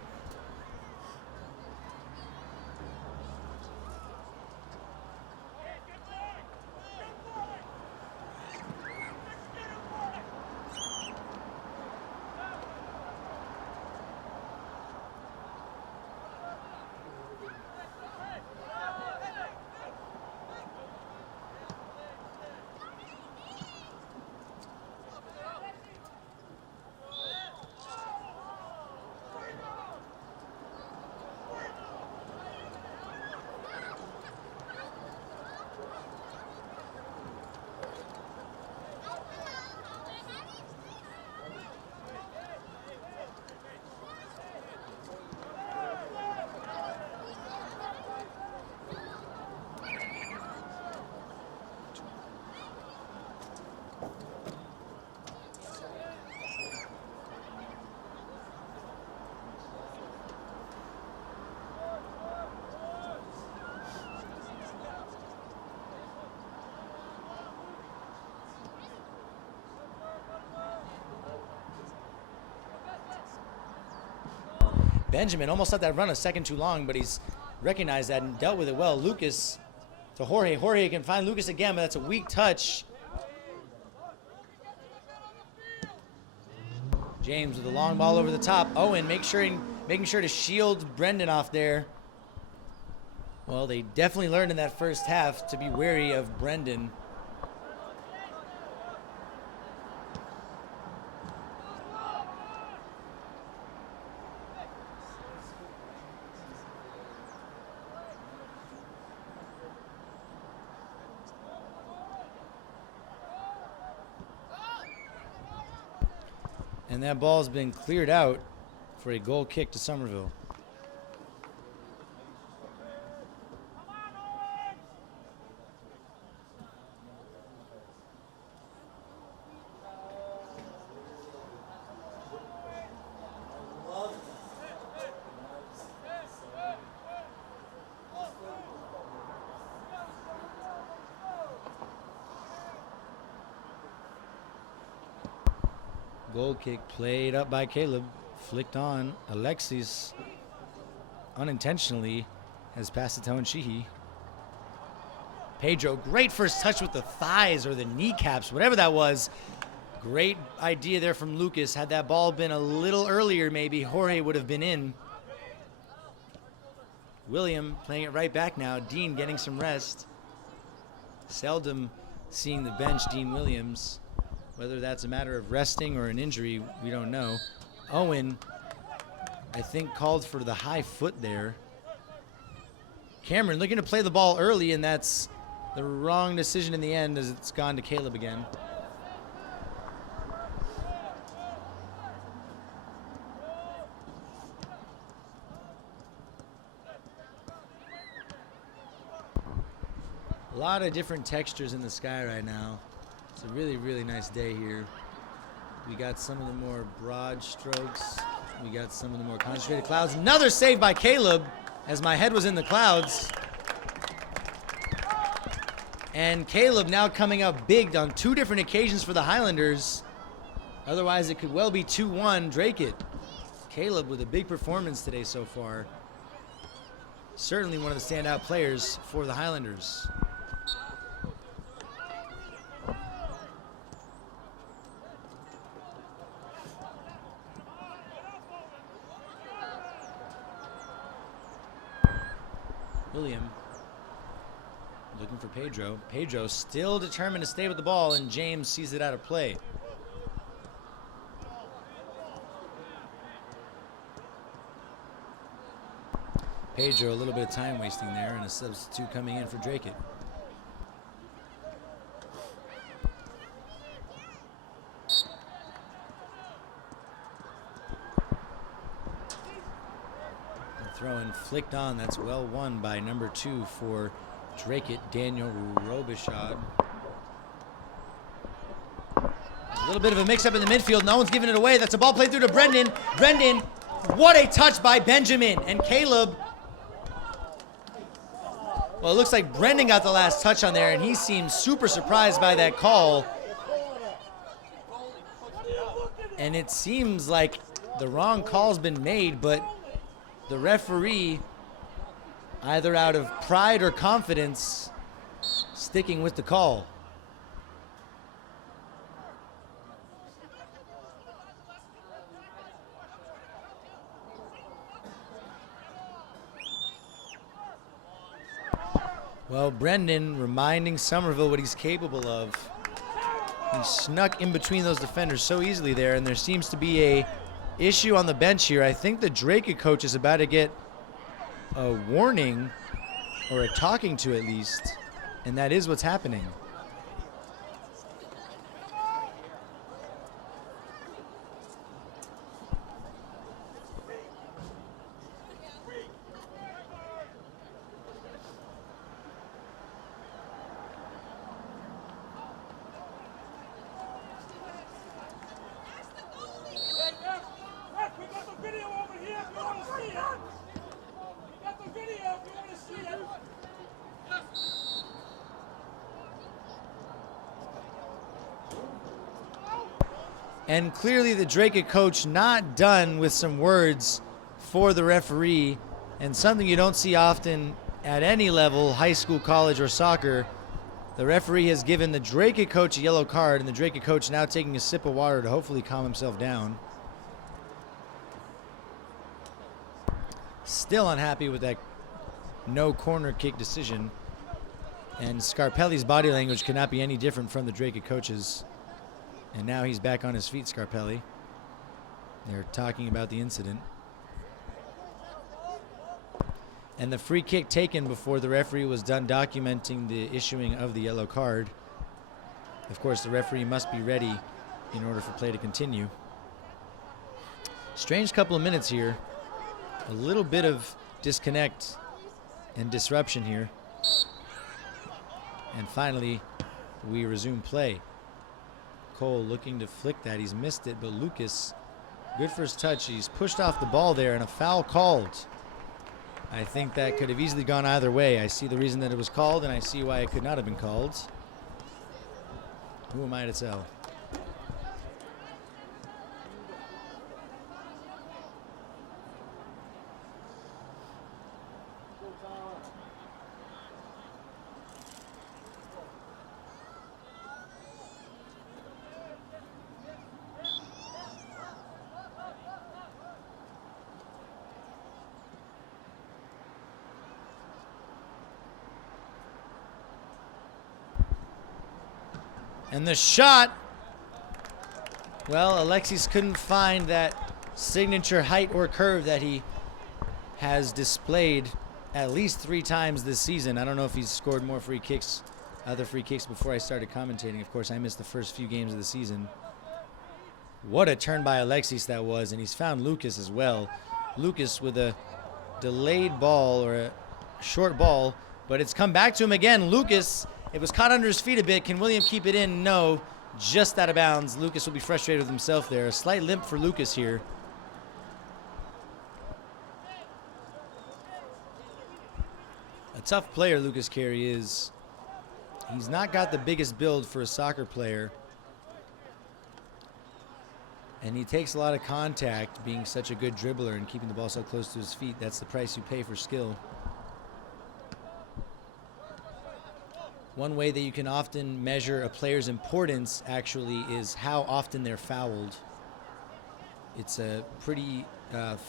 Benjamin almost let that run a second too long, but he's recognized that and dealt with it well. Lucas to Jorge. Jorge can find Lucas again, but that's a weak touch. James with a long ball over the top. Owen making sure to shield Brendan off there. Well, they definitely learned in that first half to be wary of Brendan. And that ball's been cleared out for a goal kick to Somerville. Goal kick played up by Caleb. Flicked on. Alexis unintentionally has passed it to Owen Sheehy. Pedro, great first touch with the thighs or the kneecaps, whatever that was. Great idea there from Lucas. Had that ball been a little earlier, maybe Jorge would have been in. William playing it right back now. Dean getting some rest. Seldom seeing the bench, Dean Williams. Whether that's a matter of resting or an injury, we don't know. Owen, I think, called for the high foot there. Cameron looking to play the ball early, and that's the wrong decision in the end as it's gone to Caleb again. A lot of different textures in the sky right now. It's a really, really nice day here. We got some of the more broad strokes. We got some of the more concentrated clouds. Another save by Caleb as my head was in the clouds. And Caleb now coming up big on 2 different occasions for the Highlanders. Otherwise, it could well be 2-1 Dracut. Caleb with a big performance today so far. Certainly one of the standout players for the Highlanders. William looking for Pedro. Pedro still determined to stay with the ball, and James sees it out of play. Pedro a little bit of time wasting there, and a substitute coming in for Dracut. Throw-in flicked on. That's well won by number 2 for Dracut, Daniel Robichaud. A little bit of a mix-up in the midfield. No one's giving it away. That's a ball played through to Brendan. Brendan, what a touch by Benjamin. And Caleb. Well, it looks like Brendan got the last touch on there, and he seems super surprised by that call. And it seems like the wrong call's been made, but the referee, either out of pride or confidence, sticking with the call. Well, Brendan reminding Somerville what he's capable of. He snuck in between those defenders so easily there, and there seems to be a issue on the bench here. I think the Dracut coach is about to get a warning, or a talking to at least, and that is what's happening. And clearly the Dracut coach not done with some words for the referee, and something you don't see often at any level, high school, college, or soccer. The referee has given the Dracut coach a yellow card, and the Dracut coach now taking a sip of water to hopefully calm himself down. Still unhappy with that no corner kick decision. And Scarpelli's body language cannot be any different from the Dracut coach's. And now he's back on his feet, Scarpelli. They're talking about the incident. And the free kick taken before the referee was done documenting the issuing of the yellow card. Of course, the referee must be ready in order for play to continue. Strange couple of minutes here. A little bit of disconnect and disruption here. And finally, we resume play. Cole looking to flick that. He's missed it, but Lucas, good first touch. He's pushed off the ball there, and a foul called. I think that could have easily gone either way. I see the reason that it was called, and I see why it could not have been called. Who am I to tell? And the shot. Well, Alexis couldn't find that signature height or curve that he has displayed at least 3 times this season. I don't know if he's scored more free kicks, other free kicks before I started commentating. Of course, I missed the first few games of the season. What a turn by Alexis that was, and he's found Lucas as well. Lucas with a delayed ball or a short ball, but it's come back to him again. Lucas, it was caught under his feet a bit. Can William keep it in? No, just out of bounds. Lucas will be frustrated with himself there. A slight limp for Lucas here. A tough player Lucas Carey is. He's not got the biggest build for a soccer player. And he takes a lot of contact, being such a good dribbler and keeping the ball so close to his feet. That's the price you pay for skill. One way that you can often measure a player's importance actually is how often they're fouled. It's a pretty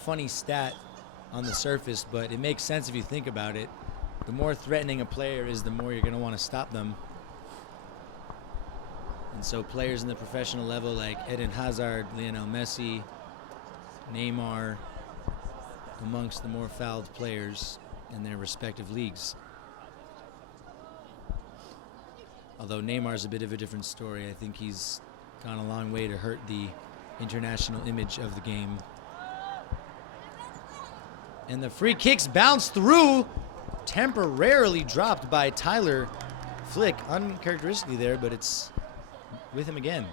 funny stat on the surface, but it makes sense if you think about it. The more threatening a player is, the more you're going to want to stop them. And so players in the professional level like Eden Hazard, Lionel Messi, Neymar, amongst the more fouled players in their respective leagues. Although Neymar's a bit of a different story. I think he's gone a long way to hurt the international image of the game. And the free kicks bounce through, temporarily dropped by Tyler Flick. Uncharacteristically there, but it's with him again.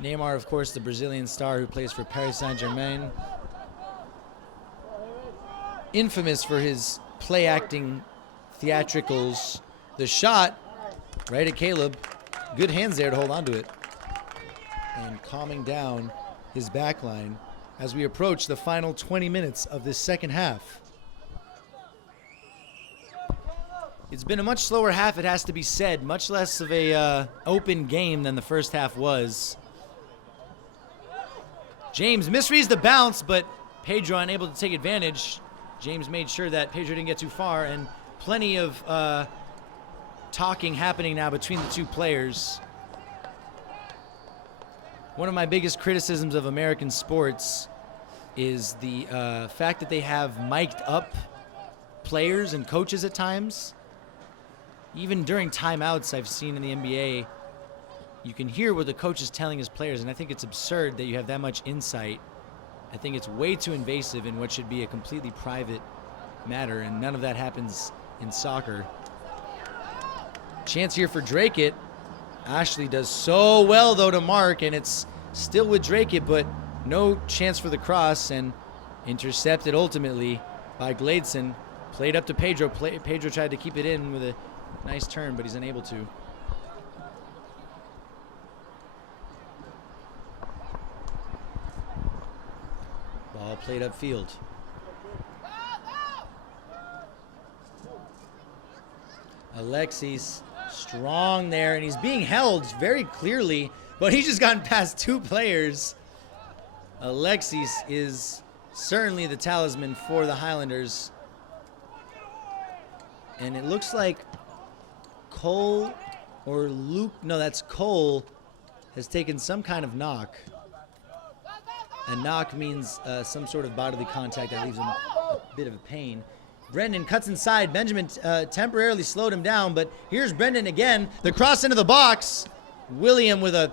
Neymar, of course, the Brazilian star who plays for Paris Saint-Germain. Infamous for his play-acting theatricals. The shot, right at Caleb. Good hands there to hold on to it. And calming down his back line as we approach the final 20 minutes of this second half. It's been a much slower half, it has to be said. Much less of a open game than the first half was. James misreads the bounce, but Pedro unable to take advantage. James made sure that Pedro didn't get too far, and plenty of talking happening now between the two players. One of my biggest criticisms of American sports is the fact that they have mic'd up players and coaches at times. Even during timeouts I've seen in the NBA, you can hear what the coach is telling his players, and I think it's absurd that you have that much insight. I think it's way too invasive in what should be a completely private matter, and none of that happens in soccer. Chance here for Dracut. Ashley does so well, though, to mark, and it's still with Dracut, but no chance for the cross, and intercepted ultimately by Gladeson. Played up to Pedro. Pedro tried to keep it in with a nice turn, but he's unable to. Ball played upfield. Alexis strong there, and he's being held very clearly, but he's just gotten past 2 players. Alexis is certainly the talisman for the Highlanders. And it looks like Cole or Luke, no, that's Cole, has taken some kind of knock. A knock means some sort of bodily contact that leaves him a bit of a pain. Brendan cuts inside. Benjamin temporarily slowed him down, but here's Brendan again. The cross into the box. William with a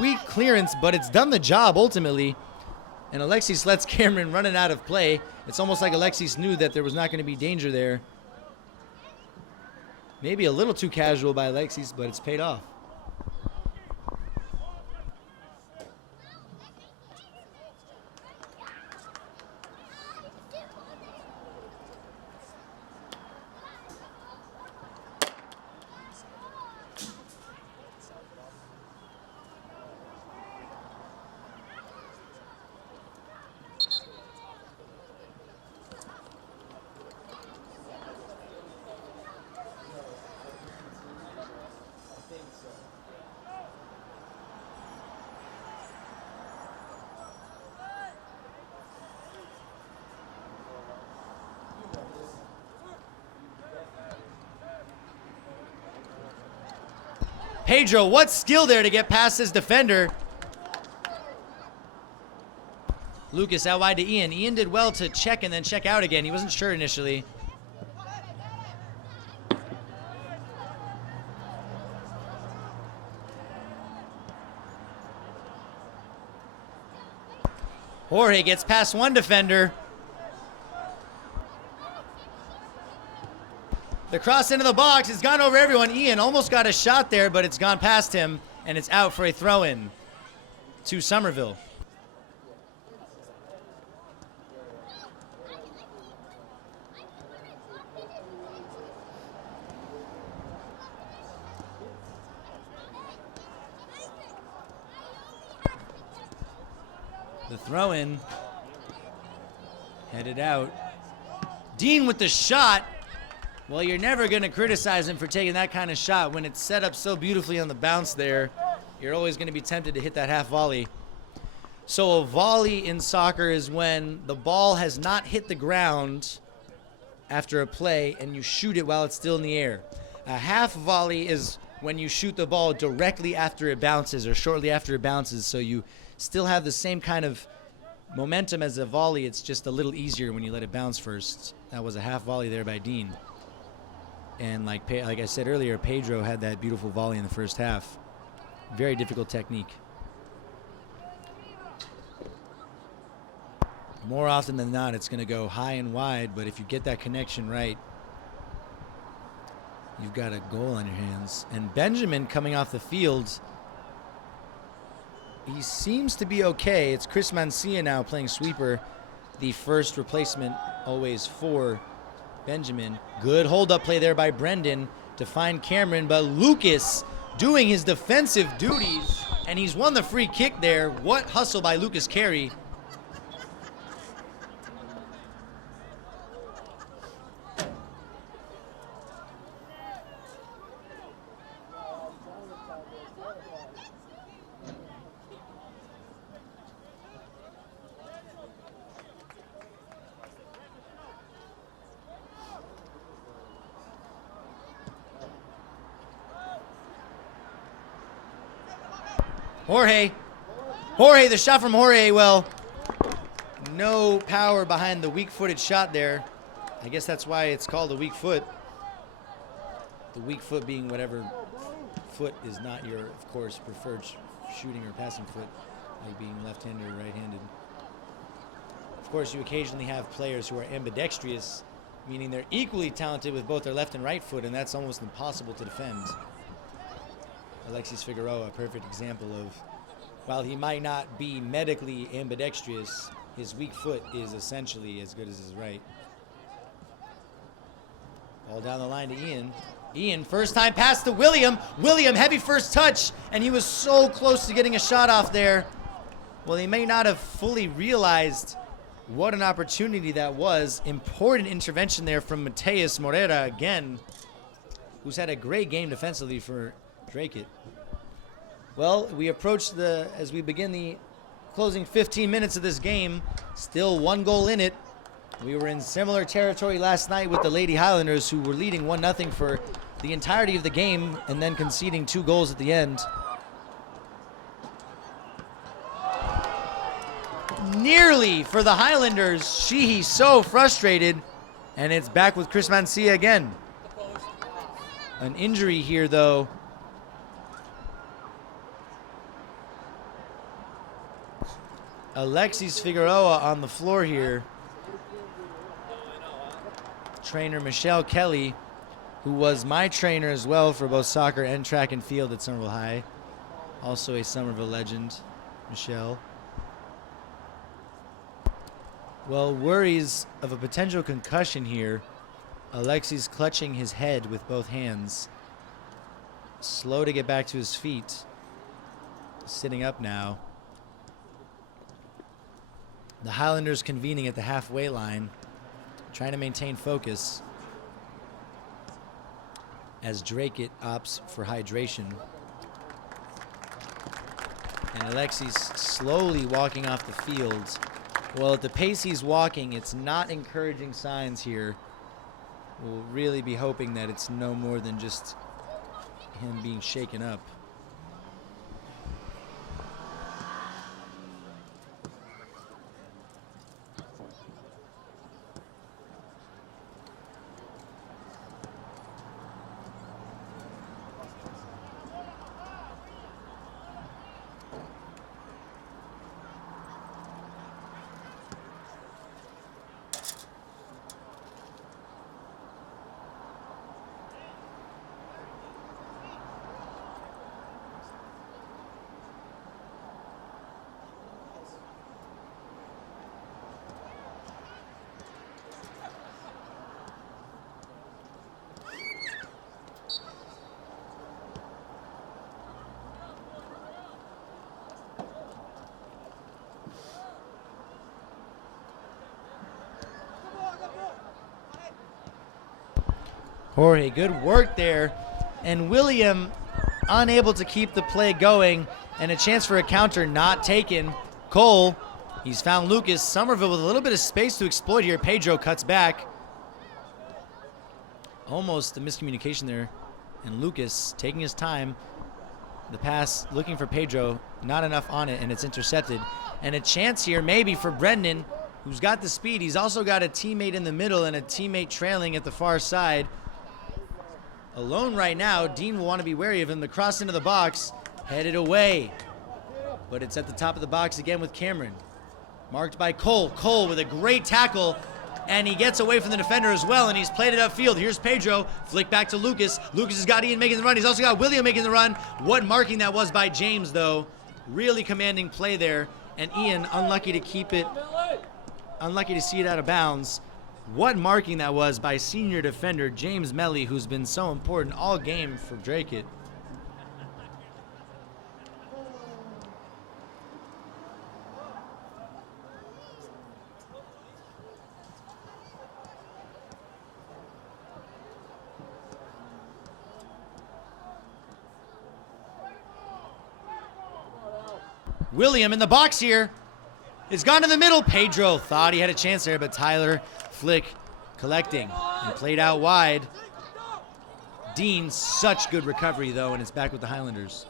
weak clearance, but it's done the job ultimately. And Alexis lets Cameron run it out of play. It's almost like Alexis knew that there was not going to be danger there. Maybe a little too casual by Alexis, but it's paid off. Pedro, what skill there to get past his defender. Lucas out wide to Ian. Ian did well to check and then check out again. He wasn't sure initially. Jorge gets past one defender. The cross into the box has gone over everyone. Ian almost got a shot there, but it's gone past him, and it's out for a throw-in to Somerville. The throw-in headed out. Dean with the shot. Well, you're never going to criticize him for taking that kind of shot when it's set up so beautifully on the bounce there. You're always going to be tempted to hit that half volley. So a volley in soccer is when the ball has not hit the ground after a play and you shoot it while it's still in the air. A half volley is when you shoot the ball directly after it bounces or shortly after it bounces, so you still have the same kind of momentum as a volley. It's just a little easier when you let it bounce first. That was a half volley there by Dean. And like I said earlier, Pedro had that beautiful volley in the first half. Very difficult technique. More often than not, it's going to go high and wide, but if you get that connection right, you've got a goal on your hands. And Benjamin coming off the field, he seems to be okay. It's Chris Mancia now playing sweeper, the first replacement always for Benjamin. Good hold-up play there by Brendan to find Cameron, but Lucas doing his defensive duties, and he's won the free kick there. What hustle by Lucas Carey. Jorge, the shot from Jorge, well, no power behind the weak-footed shot there. I guess that's why it's called a weak foot. The weak foot being whatever foot is not your, of course, preferred shooting or passing foot, like being left-handed or right-handed. Of course, you occasionally have players who are ambidextrous, meaning they're equally talented with both their left and right foot, and that's almost impossible to defend. Alexis Figueroa, a perfect example of, while he might not be medically ambidextrous, his weak foot is essentially as good as his right. Ball down the line to Ian. Ian, first time pass to William. William, heavy first touch, and he was so close to getting a shot off there. Well, he may not have fully realized what an opportunity that was. Important intervention there from Mateus Moreira again, who's had a great game defensively for Dracut. Well, we approach as we begin the closing 15 minutes of this game, still one goal in it. We were in similar territory last night with the Lady Highlanders, who were leading 1-0 for the entirety of the game and then conceding 2 goals at the end. Nearly for the Highlanders. Sheehy so frustrated, and it's back with Chris Mancia again. An injury here, though. Alexis Figueroa on the floor here. Trainer Michelle Kelly, who was my trainer as well for both soccer and track and field at Somerville High. Also a Somerville legend, Michelle. Well, worries of a potential concussion here. Alexis clutching his head with both hands. Slow to get back to his feet. Sitting up now. The Highlanders convening at the halfway line, trying to maintain focus as Dracut opts for hydration. And Alexis slowly walking off the field. Well, at the pace he's walking, it's not encouraging signs here. We'll really be hoping that it's no more than just him being shaken up. Jorge, good work there. And William unable to keep the play going, and a chance for a counter not taken. Cole, he's found Lucas. Somerville with a little bit of space to exploit here. Pedro cuts back. Almost a miscommunication there. And Lucas taking his time. The pass looking for Pedro. Not enough on it, and it's intercepted. And a chance here maybe for Brendan, who's got the speed. He's also got a teammate in the middle and a teammate trailing at the far side. Alone right now. Dean will want to be wary of him. The cross into the box. Headed away. But it's at the top of the box again with Cameron. Marked by Cole. Cole with a great tackle. And he gets away from the defender as well, and he's played it upfield. Here's Pedro. Flick back to Lucas. Lucas has got Ian making the run. He's also got William making the run. What marking that was by James, though. Really commanding play there. And Ian unlucky to keep it. Unlucky to see it out of bounds. What marking that was by senior defender James Melly, who's been so important all game for Dracut. William in the box here. It's gone to the middle. Pedro thought he had a chance there, but Tyler Flick collecting and played out wide. Dean, such good recovery though, and it's back with the Highlanders.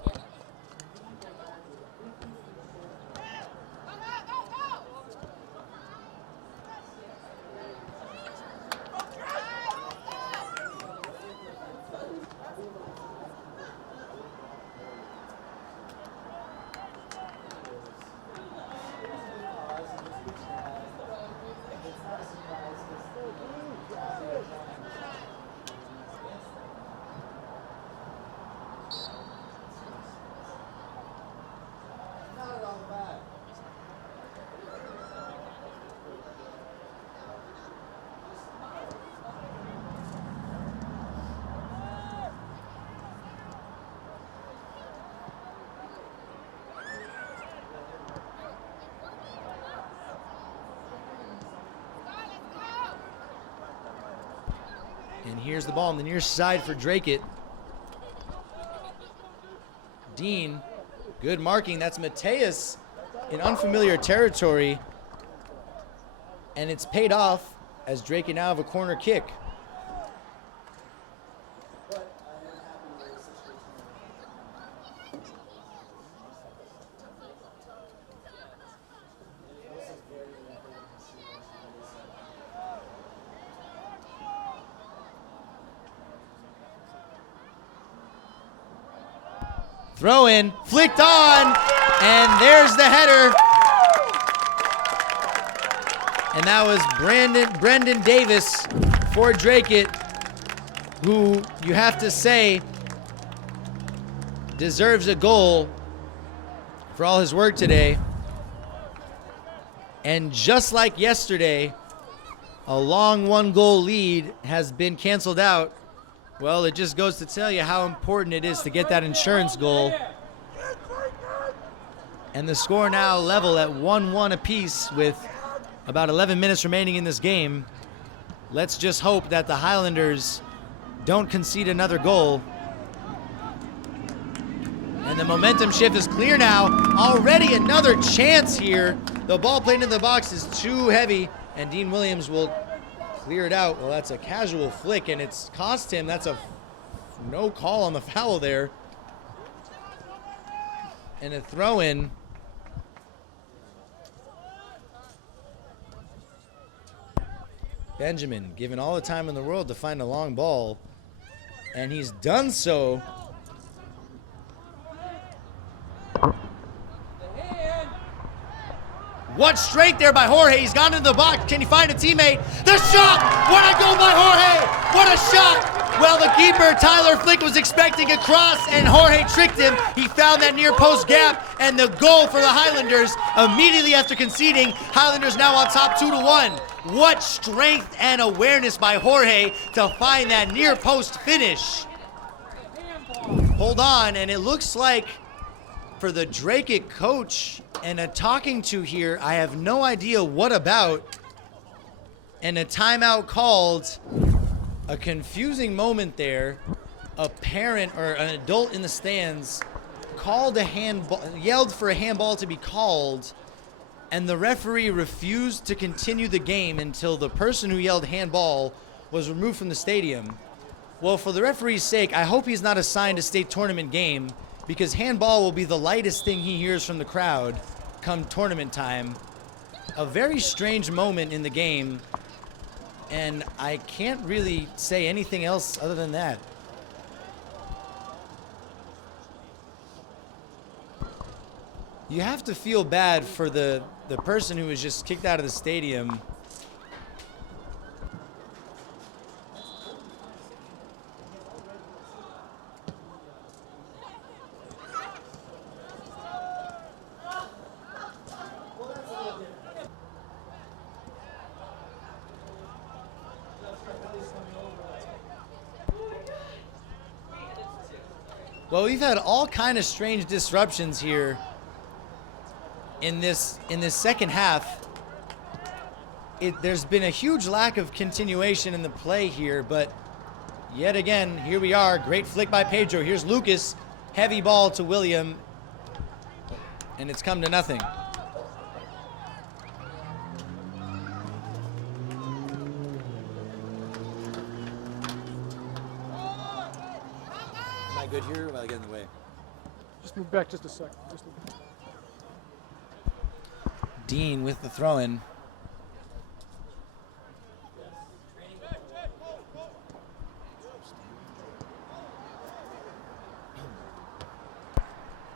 And here's the ball on the near side for Dracut. Dean, good marking. That's Mateus in unfamiliar territory. And it's paid off as Dracut now have a corner kick. Throw in, flicked on, and there's the header. And that was Brendan Davis for Dracut, who you have to say deserves a goal for all his work today. And just like yesterday, a long 1-goal lead has been canceled out. Well, it just goes to tell you how important it is to get that insurance goal. And the score now level at 1-1 apiece with about 11 minutes remaining in this game. Let's just hope that the Highlanders don't concede another goal. And the momentum shift is clear now. Already another chance here. The ball played in the box is too heavy, and Dean Williams will clear it out. Well, that's a casual flick, and it's cost him. That's a no call on the foul there. And a throw in. Benjamin given all the time in the world to find a long ball, and he's done so. What straight there by Jorge. He's gone into the box. Can he find a teammate? The shot! What a goal by Jorge! What a shot! Well, the keeper, Tyler Flick, was expecting a cross, and Jorge tricked him. He found that near post gap, and the goal for the Highlanders immediately after conceding. Highlanders now on top 2-1. What strength and awareness by Jorge to find that near post finish. Hold on, and it looks like for the Dracut coach and a talking to here, I have no idea what about, and a timeout called A confusing moment there. A parent or an adult in the stands called a handball, yelled for a handball to be called, and the referee refused to continue the game until the person who yelled handball was removed from the stadium. Well, for the referee's sake, I hope he's not assigned a state tournament game, because handball will be the lightest thing he hears from the crowd come tournament time. A very strange moment in the game, and I can't really say anything else other than that. You have to feel bad for the person who was just kicked out of the stadium. Well, we've had all kind of strange disruptions here in this second half. There's been a huge lack of continuation in the play here, but yet again, here we are. Great flick by Pedro. Here's Lucas. Heavy ball to William, and it's come to nothing. Am I good here, or will I get in the way? Just move back just a sec. Just a... Dean with the throw-in.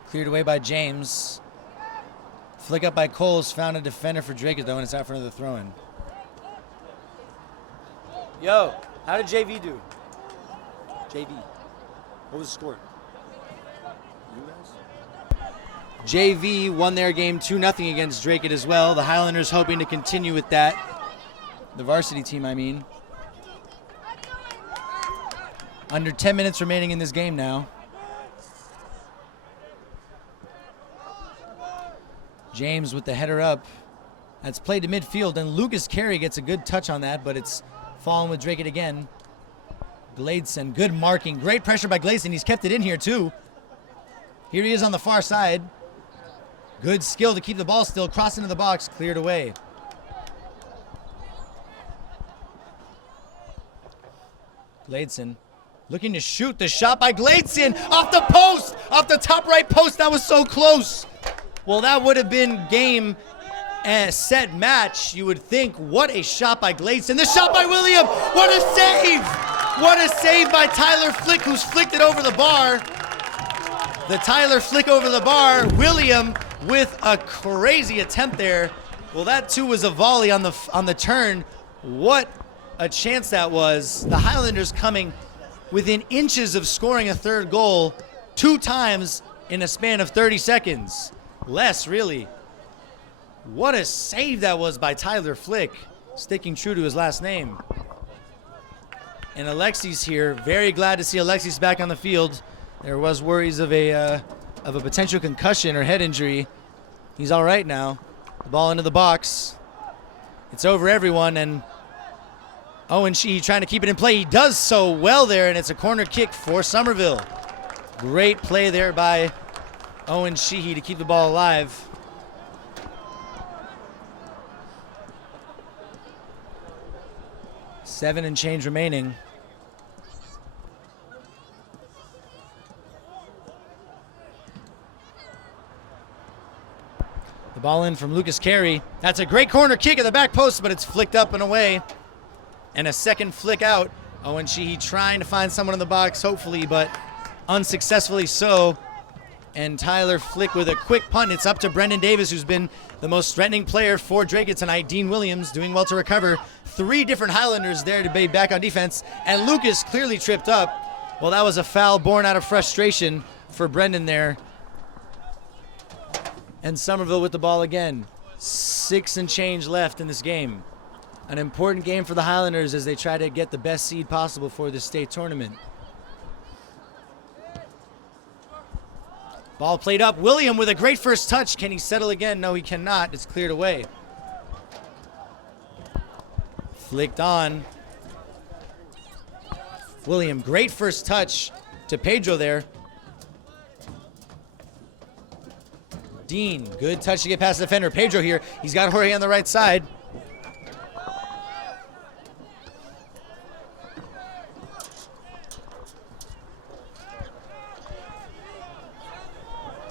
Cleared away by James. Flick up by Coles. Found a defender for Dracut, though, and it's out for another throw-in. Yo, how did JV do? JV. What was the score? You guys? JV won their game 2-0 against Dracut as well. The Highlanders hoping to continue with that. The varsity team, I mean. Under 10 minutes remaining in this game now. James with the header up. That's played to midfield, and Lucas Carey gets a good touch on that, but it's fallen with Dracut again. Gladeson, good marking. Great pressure by Gladeson. He's kept it in here, too. Here he is on the far side. Good skill to keep the ball still. Cross into the box, cleared away. Gladeson looking to shoot. The shot by Gladeson off the post, off the top right post. That was so close. Well, that would have been game set match, you would think. What a shot by Gladeson. The shot by William. What a save. What a save by Tyler Flick, who's flicked it over the bar. The Tyler flick over the bar. William with a crazy attempt there. Well, that too was a volley on the turn. What a chance that was. The Highlanders coming within inches of scoring a third goal 2 times in a span of 30 seconds. Less, really. What a save that was by Tyler Flick, sticking true to his last name. And Alexis here. Very glad to see Alexis back on the field. There was worries of a potential concussion or head injury. He's all right now. The ball into the box. It's over everyone, and Owen Sheehy trying to keep it in play. He does so well there, and it's a corner kick for Somerville. Great play there by Owen Sheehy to keep the ball alive. Seven and change remaining. The ball in from Lucas Carey. That's a great corner kick at the back post, but it's flicked up and away. And a second flick out. Owen Sheehy trying to find someone in the box, hopefully, but unsuccessfully so. And Tyler Flick with a quick punt. It's up to Brendan Davis, who's been the most threatening player for Dracut tonight. Dean Williams doing well to recover. 3 different Highlanders there to be back on defense. And Lucas clearly tripped up. Well, that was a foul born out of frustration for Brendan there. And Somerville with the ball again. 6 and change left in this game. An important game for the Highlanders as they try to get the best seed possible for the state tournament. Ball played up. William with a great first touch. Can he settle again? No, he cannot. It's cleared away. Flicked on. William, great first touch to Pedro there. Dean, good touch to get past the defender. Pedro here, he's got Jorge on the right side.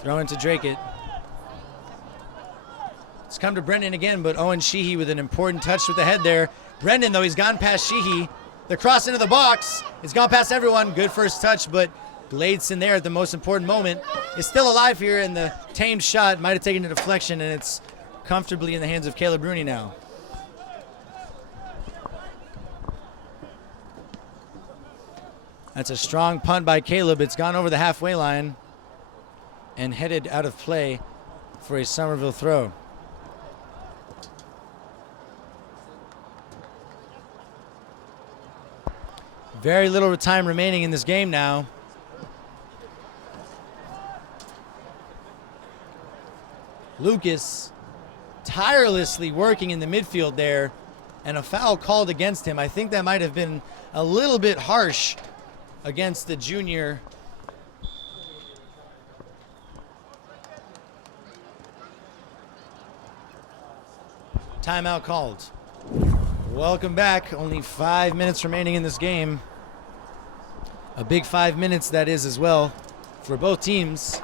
Throw into Dracut. It's come to Brendan again, but Owen Sheehy with an important touch with the head there. Brendan, though, he's gone past Sheehy. The cross into the box. It's gone past everyone. Good first touch, but Gladeson there at the most important moment is still alive here, and the tamed shot might have taken a deflection, and it's comfortably in the hands of Caleb Rooney now. That's a strong punt by Caleb. It's gone over the halfway line and headed out of play for a Somerville throw. Very little time remaining in this game now. Lucas tirelessly working in the midfield there, and a foul called against him. I think that might have been a little bit harsh against the junior. Timeout called. Welcome back. Only 5 minutes remaining in this game. A big 5 minutes that is as well for both teams.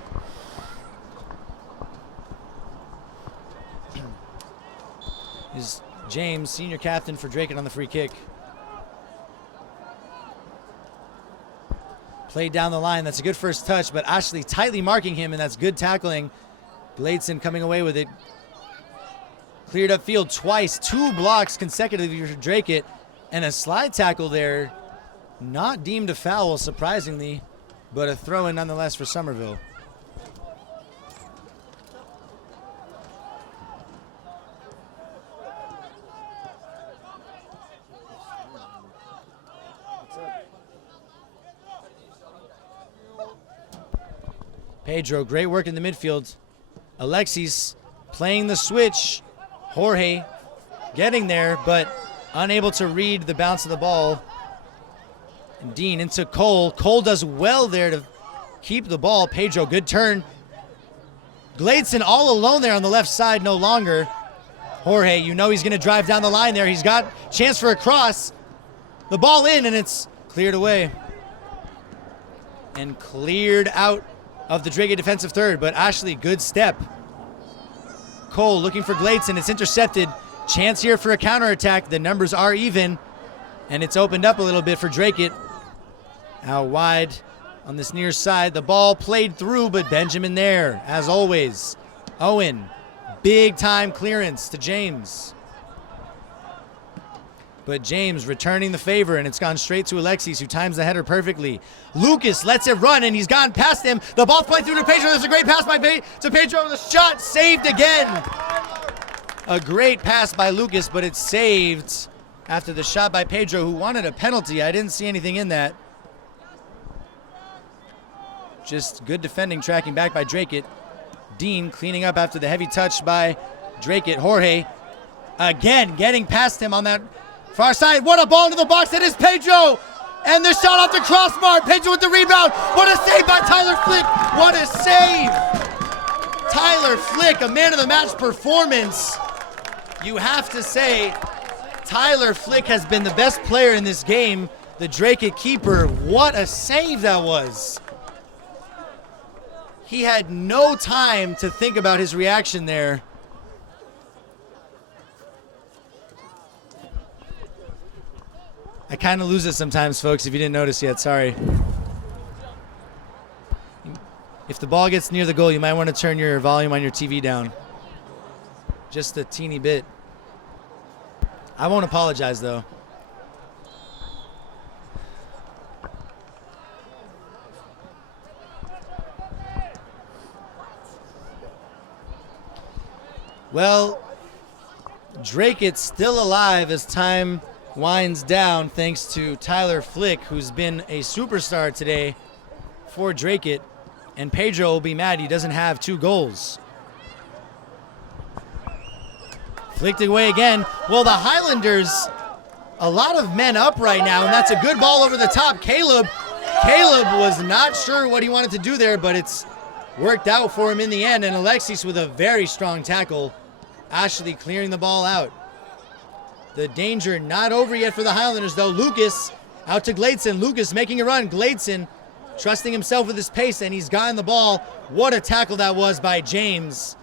Is James, senior captain for Dracut, on the free kick. Played down the line. That's a good first touch, but Ashley tightly marking him, and that's good tackling. Gladeson coming away with it. Cleared up field twice, 2 blocks consecutively for Dracut, and a slide tackle there. Not deemed a foul, surprisingly, but a throw-in nonetheless for Somerville. Pedro, great work in the midfield. Alexis playing the switch. Jorge getting there, but unable to read the bounce of the ball. And Dean into Cole. Cole does well there to keep the ball. Pedro, good turn. Gladeson all alone there on the left side, no longer. Jorge, you know he's going to drive down the line there. He's got chance for a cross. The ball in, and it's cleared away. And cleared out of the Dracut defensive third, but Ashley, good step. Cole looking for Gladeson. It's intercepted. Chance here for a counterattack. The numbers are even, and it's opened up a little bit for Dracut. Out wide on this near side. The ball played through, but Benjamin there, as always. Owen, big time clearance to James. But James returning the favor, and it's gone straight to Alexis, who times the header perfectly. Lucas lets it run, and he's gone past him. The ball's played through to Pedro. There's a great pass to Pedro. The shot saved again. A great pass by Lucas, but it's saved after the shot by Pedro, who wanted a penalty. I didn't see anything in that. Just good defending, tracking back by Dracut. Dean cleaning up after the heavy touch by Dracut. Jorge again getting past him on that far side. What a ball into the box. That is Pedro. And the shot off the crossbar. Pedro with the rebound. What a save by Tyler Flick. What a save. Tyler Flick, a man of the match performance. You have to say, Tyler Flick has been the best player in this game. The Dracut keeper. What a save that was. He had no time to think about his reaction there. I kind of lose it sometimes, folks, if you didn't notice yet. Sorry. If the ball gets near the goal, you might want to turn your volume on your TV down. Just a teeny bit. I won't apologize, though. Well, Dracut's still alive as time winds down thanks to Tyler Flick, who's been a superstar today for Dracut. And Pedro will be mad he doesn't have 2 goals. Flicked away again. Well, the Highlanders a lot of men up right now, and that's a good ball over the top. Caleb was not sure what he wanted to do there, but it's worked out for him in the end, and Alexis with a very strong tackle. Ashley clearing the ball out. The danger not over yet for the Highlanders, though. Lucas out to Gladson. Lucas making a run. Gladson trusting himself with his pace, and he's gotten the ball. What a tackle that was by James.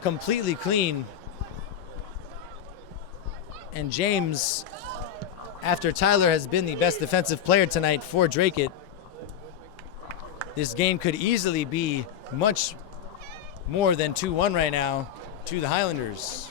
Completely clean. And James, after Tyler has been the best defensive player tonight for Dracut, this game could easily be much more than 2-1 right now to the Highlanders.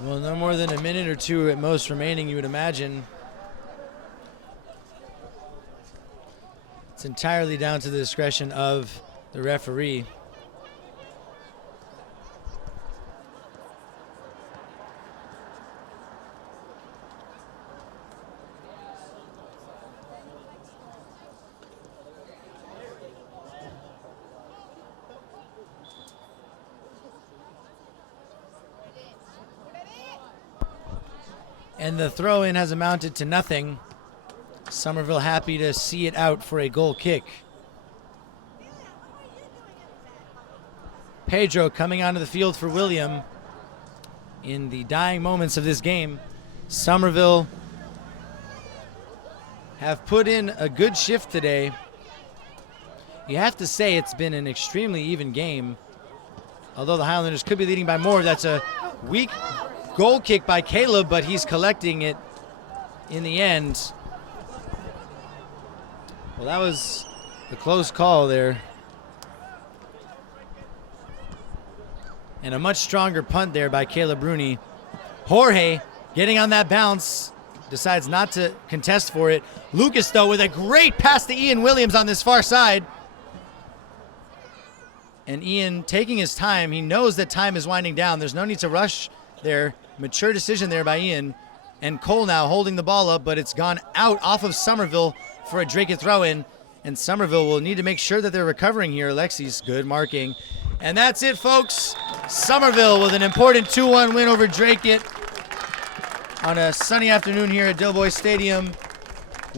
Well, no more than a minute or two at most remaining, you would imagine. It's entirely down to the discretion of the referee. And the throw-in has amounted to nothing. Somerville happy to see it out for a goal kick. Pedro coming onto the field for William in the dying moments of this game. Somerville have put in a good shift today. You have to say it's been an extremely even game. Although the Highlanders could be leading by more. That's a weak goal kick by Caleb, but he's collecting it in the end. Well, that was a close call there. And a much stronger punt there by Caleb Rooney. Jorge getting on that bounce, decides not to contest for it. Lucas, though, with a great pass to Ian Williams on this far side. And Ian taking his time. He knows that time is winding down. There's no need to rush there. Mature decision there by Ian. And Cole now holding the ball up, but it's gone out off of Somerville for a Dracut throw-in. And Somerville will need to make sure that they're recovering here. Alexis, good marking. And that's it, folks. Somerville with an important 2-1 win over Dracut on a sunny afternoon here at Dilboy Stadium.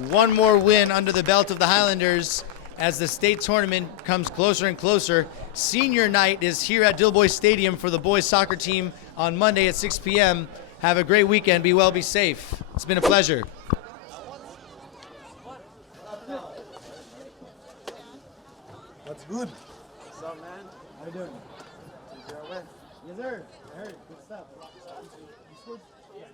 One more win under the belt of the Highlanders as the state tournament comes closer and closer. Senior night is here at Dilboy Stadium for the boys soccer team on Monday at 6 p.m. Have a great weekend. Be well, be safe. It's been a pleasure. That's good. What's up, man? How you doing? Yes, sir. I heard. Good stuff. You scored? Yeah.